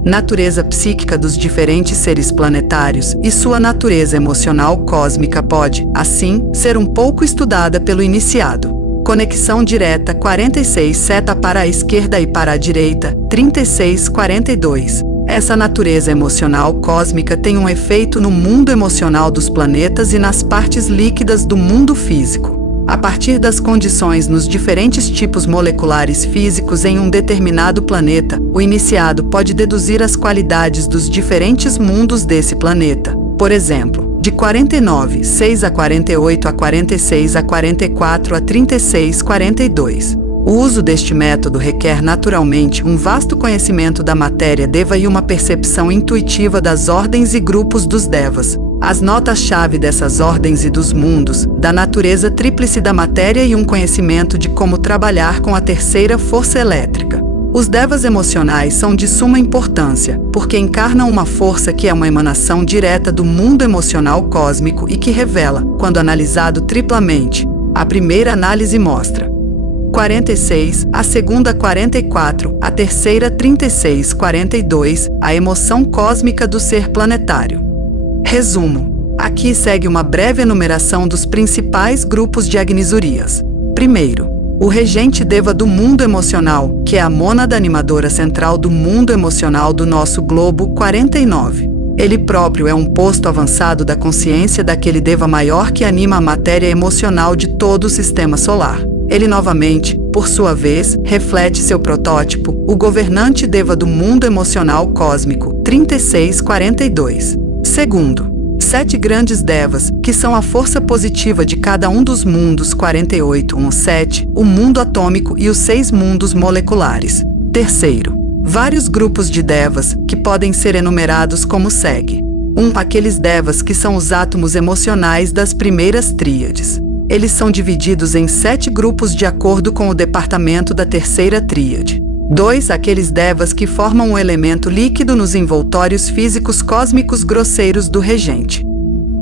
natureza psíquica dos diferentes seres planetários e sua natureza emocional cósmica pode, assim, ser um pouco estudada pelo iniciado. Conexão direta 46 seta para a esquerda e para a direita, 36, 42. Essa natureza emocional cósmica tem um efeito no mundo emocional dos planetas e nas partes líquidas do mundo físico. A partir das condições nos diferentes tipos moleculares físicos em um determinado planeta, o iniciado pode deduzir as qualidades dos diferentes mundos desse planeta. Por exemplo, de 49, 6 a 48 a 46 a 44 a 36, 42. O uso deste método requer naturalmente um vasto conhecimento da matéria deva e uma percepção intuitiva das ordens e grupos dos devas, as notas-chave dessas ordens e dos mundos, da natureza tríplice da matéria e um conhecimento de como trabalhar com a terceira força elétrica. Os devas emocionais são de suma importância, porque encarnam uma força que é uma emanação direta do mundo emocional cósmico e que revela, quando analisado triplamente. A primeira análise mostra 46, a segunda 44, a terceira 36, 42, a emoção cósmica do ser planetário. Resumo. Aqui segue uma breve enumeração dos principais grupos de agnisurias. Primeiro, o regente deva do mundo emocional, que é a mônada animadora central do mundo emocional do nosso globo 49. Ele próprio é um posto avançado da consciência daquele deva maior que anima a matéria emocional de todo o sistema solar. Ele novamente, por sua vez, reflete seu protótipo, o governante deva do mundo emocional cósmico 3642. Segundo, 7 grandes devas, que são a força positiva de cada um dos mundos 4817, o mundo atômico e os 6 mundos moleculares. Terceiro, vários grupos de devas, que podem ser enumerados como segue. 1. Aqueles devas que são os átomos emocionais das primeiras tríades. Eles são divididos em 7 grupos de acordo com o departamento da terceira tríade. 2. Aqueles devas que formam um elemento líquido nos envoltórios físicos cósmicos grosseiros do regente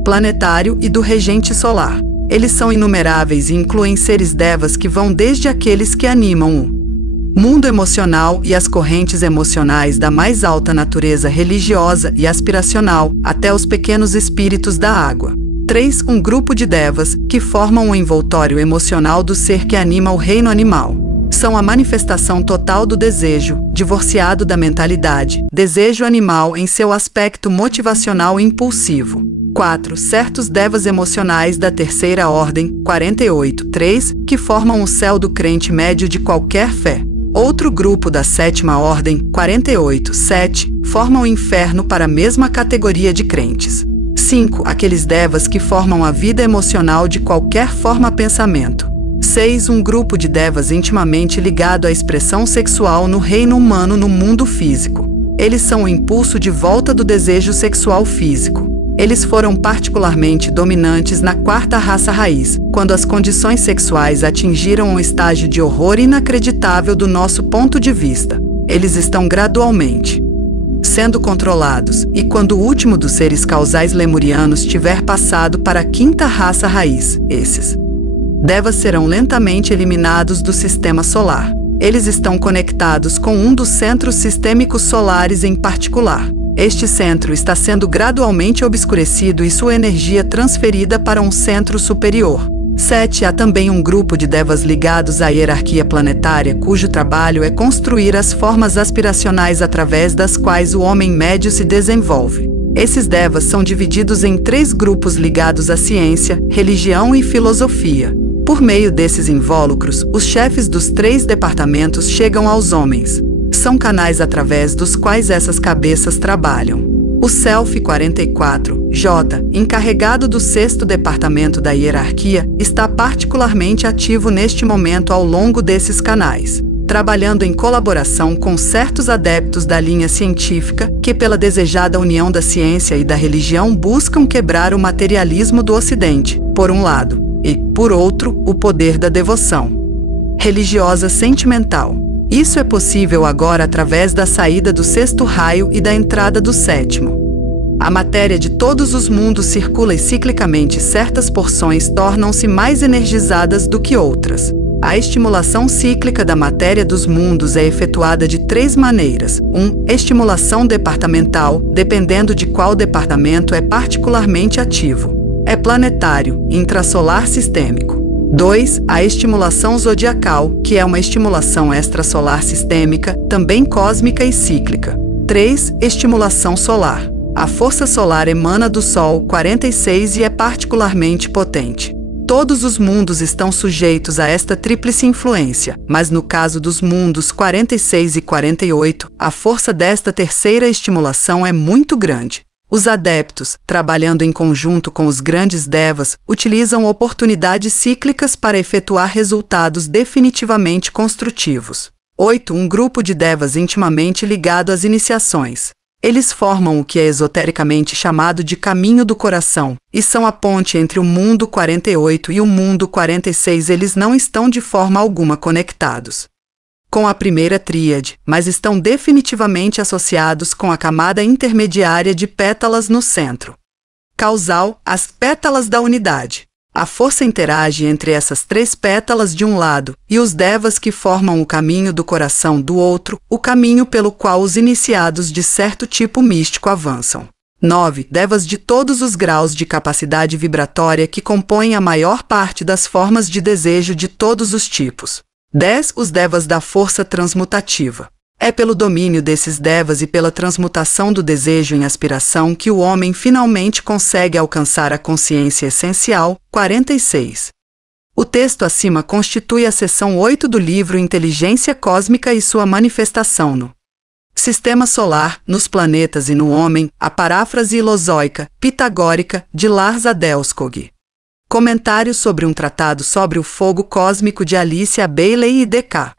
planetário e do regente solar. Eles são inumeráveis e incluem seres devas que vão desde aqueles que animam o mundo emocional e as correntes emocionais da mais alta natureza religiosa e aspiracional, até os pequenos espíritos da água. 3. Um grupo de devas, que formam o envoltório emocional do ser que anima o reino animal. São a manifestação total do desejo, divorciado da mentalidade, desejo animal em seu aspecto motivacional e impulsivo. 4. Certos devas emocionais da terceira ordem, 48.3, que formam o céu do crente médio de qualquer fé. Outro grupo da sétima ordem, 48.7, formam o inferno para a mesma categoria de crentes. 5. Aqueles devas que formam a vida emocional de qualquer forma pensamento. 6. Um grupo de devas intimamente ligado à expressão sexual no reino humano no mundo físico. Eles são o impulso de volta do desejo sexual físico. Eles foram particularmente dominantes na quarta raça raiz, quando as condições sexuais atingiram um estágio de horror inacreditável do nosso ponto de vista. Eles estão gradualmente sendo controlados, e quando o último dos seres causais lemurianos tiver passado para a quinta raça raiz, esses devas serão lentamente eliminados do sistema solar. Eles estão conectados com um dos centros sistêmicos solares em particular. Este centro está sendo gradualmente obscurecido e sua energia transferida para um centro superior. 7. Há também um grupo de devas ligados à hierarquia planetária cujo trabalho é construir as formas aspiracionais através das quais o homem médio se desenvolve. Esses devas são divididos em 3 grupos ligados à ciência, religião e filosofia. Por meio desses invólucros, os chefes dos 3 departamentos chegam aos homens. São canais através dos quais essas cabeças trabalham. O Self 44J, encarregado do 6º departamento da hierarquia, está particularmente ativo neste momento ao longo desses canais, trabalhando em colaboração com certos adeptos da linha científica que, pela desejada união da ciência e da religião, buscam quebrar o materialismo do Ocidente, por um lado, e, por outro, o poder da devoção religiosa sentimental. Isso é possível agora através da saída do 6º raio e da entrada do 7º. A matéria de todos os mundos circula e ciclicamente certas porções tornam-se mais energizadas do que outras. A estimulação cíclica da matéria dos mundos é efetuada de 3 maneiras. 1. Estimulação departamental, dependendo de qual departamento é particularmente ativo. É planetário, intrasolar sistêmico. 2. A estimulação zodiacal, que é uma estimulação extrasolar sistêmica, também cósmica e cíclica. 3. Estimulação solar. A força solar emana do Sol 46 e é particularmente potente. Todos os mundos estão sujeitos a esta tríplice influência, mas no caso dos mundos 46 e 48, a força desta terceira estimulação é muito grande. Os adeptos, trabalhando em conjunto com os grandes devas, utilizam oportunidades cíclicas para efetuar resultados definitivamente construtivos. 8. Um grupo de devas intimamente ligado às iniciações. Eles formam o que é esotericamente chamado de caminho do coração, e são a ponte entre o mundo 48 e o mundo 46. Eles não estão de forma alguma conectados com a primeira tríade, mas estão definitivamente associados com a camada intermediária de pétalas no centro causal, as pétalas da unidade. A força interage entre essas três pétalas de um lado e os devas que formam o caminho do coração do outro, o caminho pelo qual os iniciados de certo tipo místico avançam. 9. Devas de todos os graus de capacidade vibratória que compõem a maior parte das formas de desejo de todos os tipos. 10. Os devas da força transmutativa. É pelo domínio desses devas e pela transmutação do desejo em aspiração que o homem finalmente consegue alcançar a consciência essencial. 46. O texto acima constitui a seção 8 do livro Inteligência Cósmica e sua manifestação no Sistema Solar, nos planetas e no homem, a paráfrase ilozoica, pitagórica, de Lars Adelskog. Comentário sobre um tratado sobre o fogo cósmico de Alicia Bailey e D.K.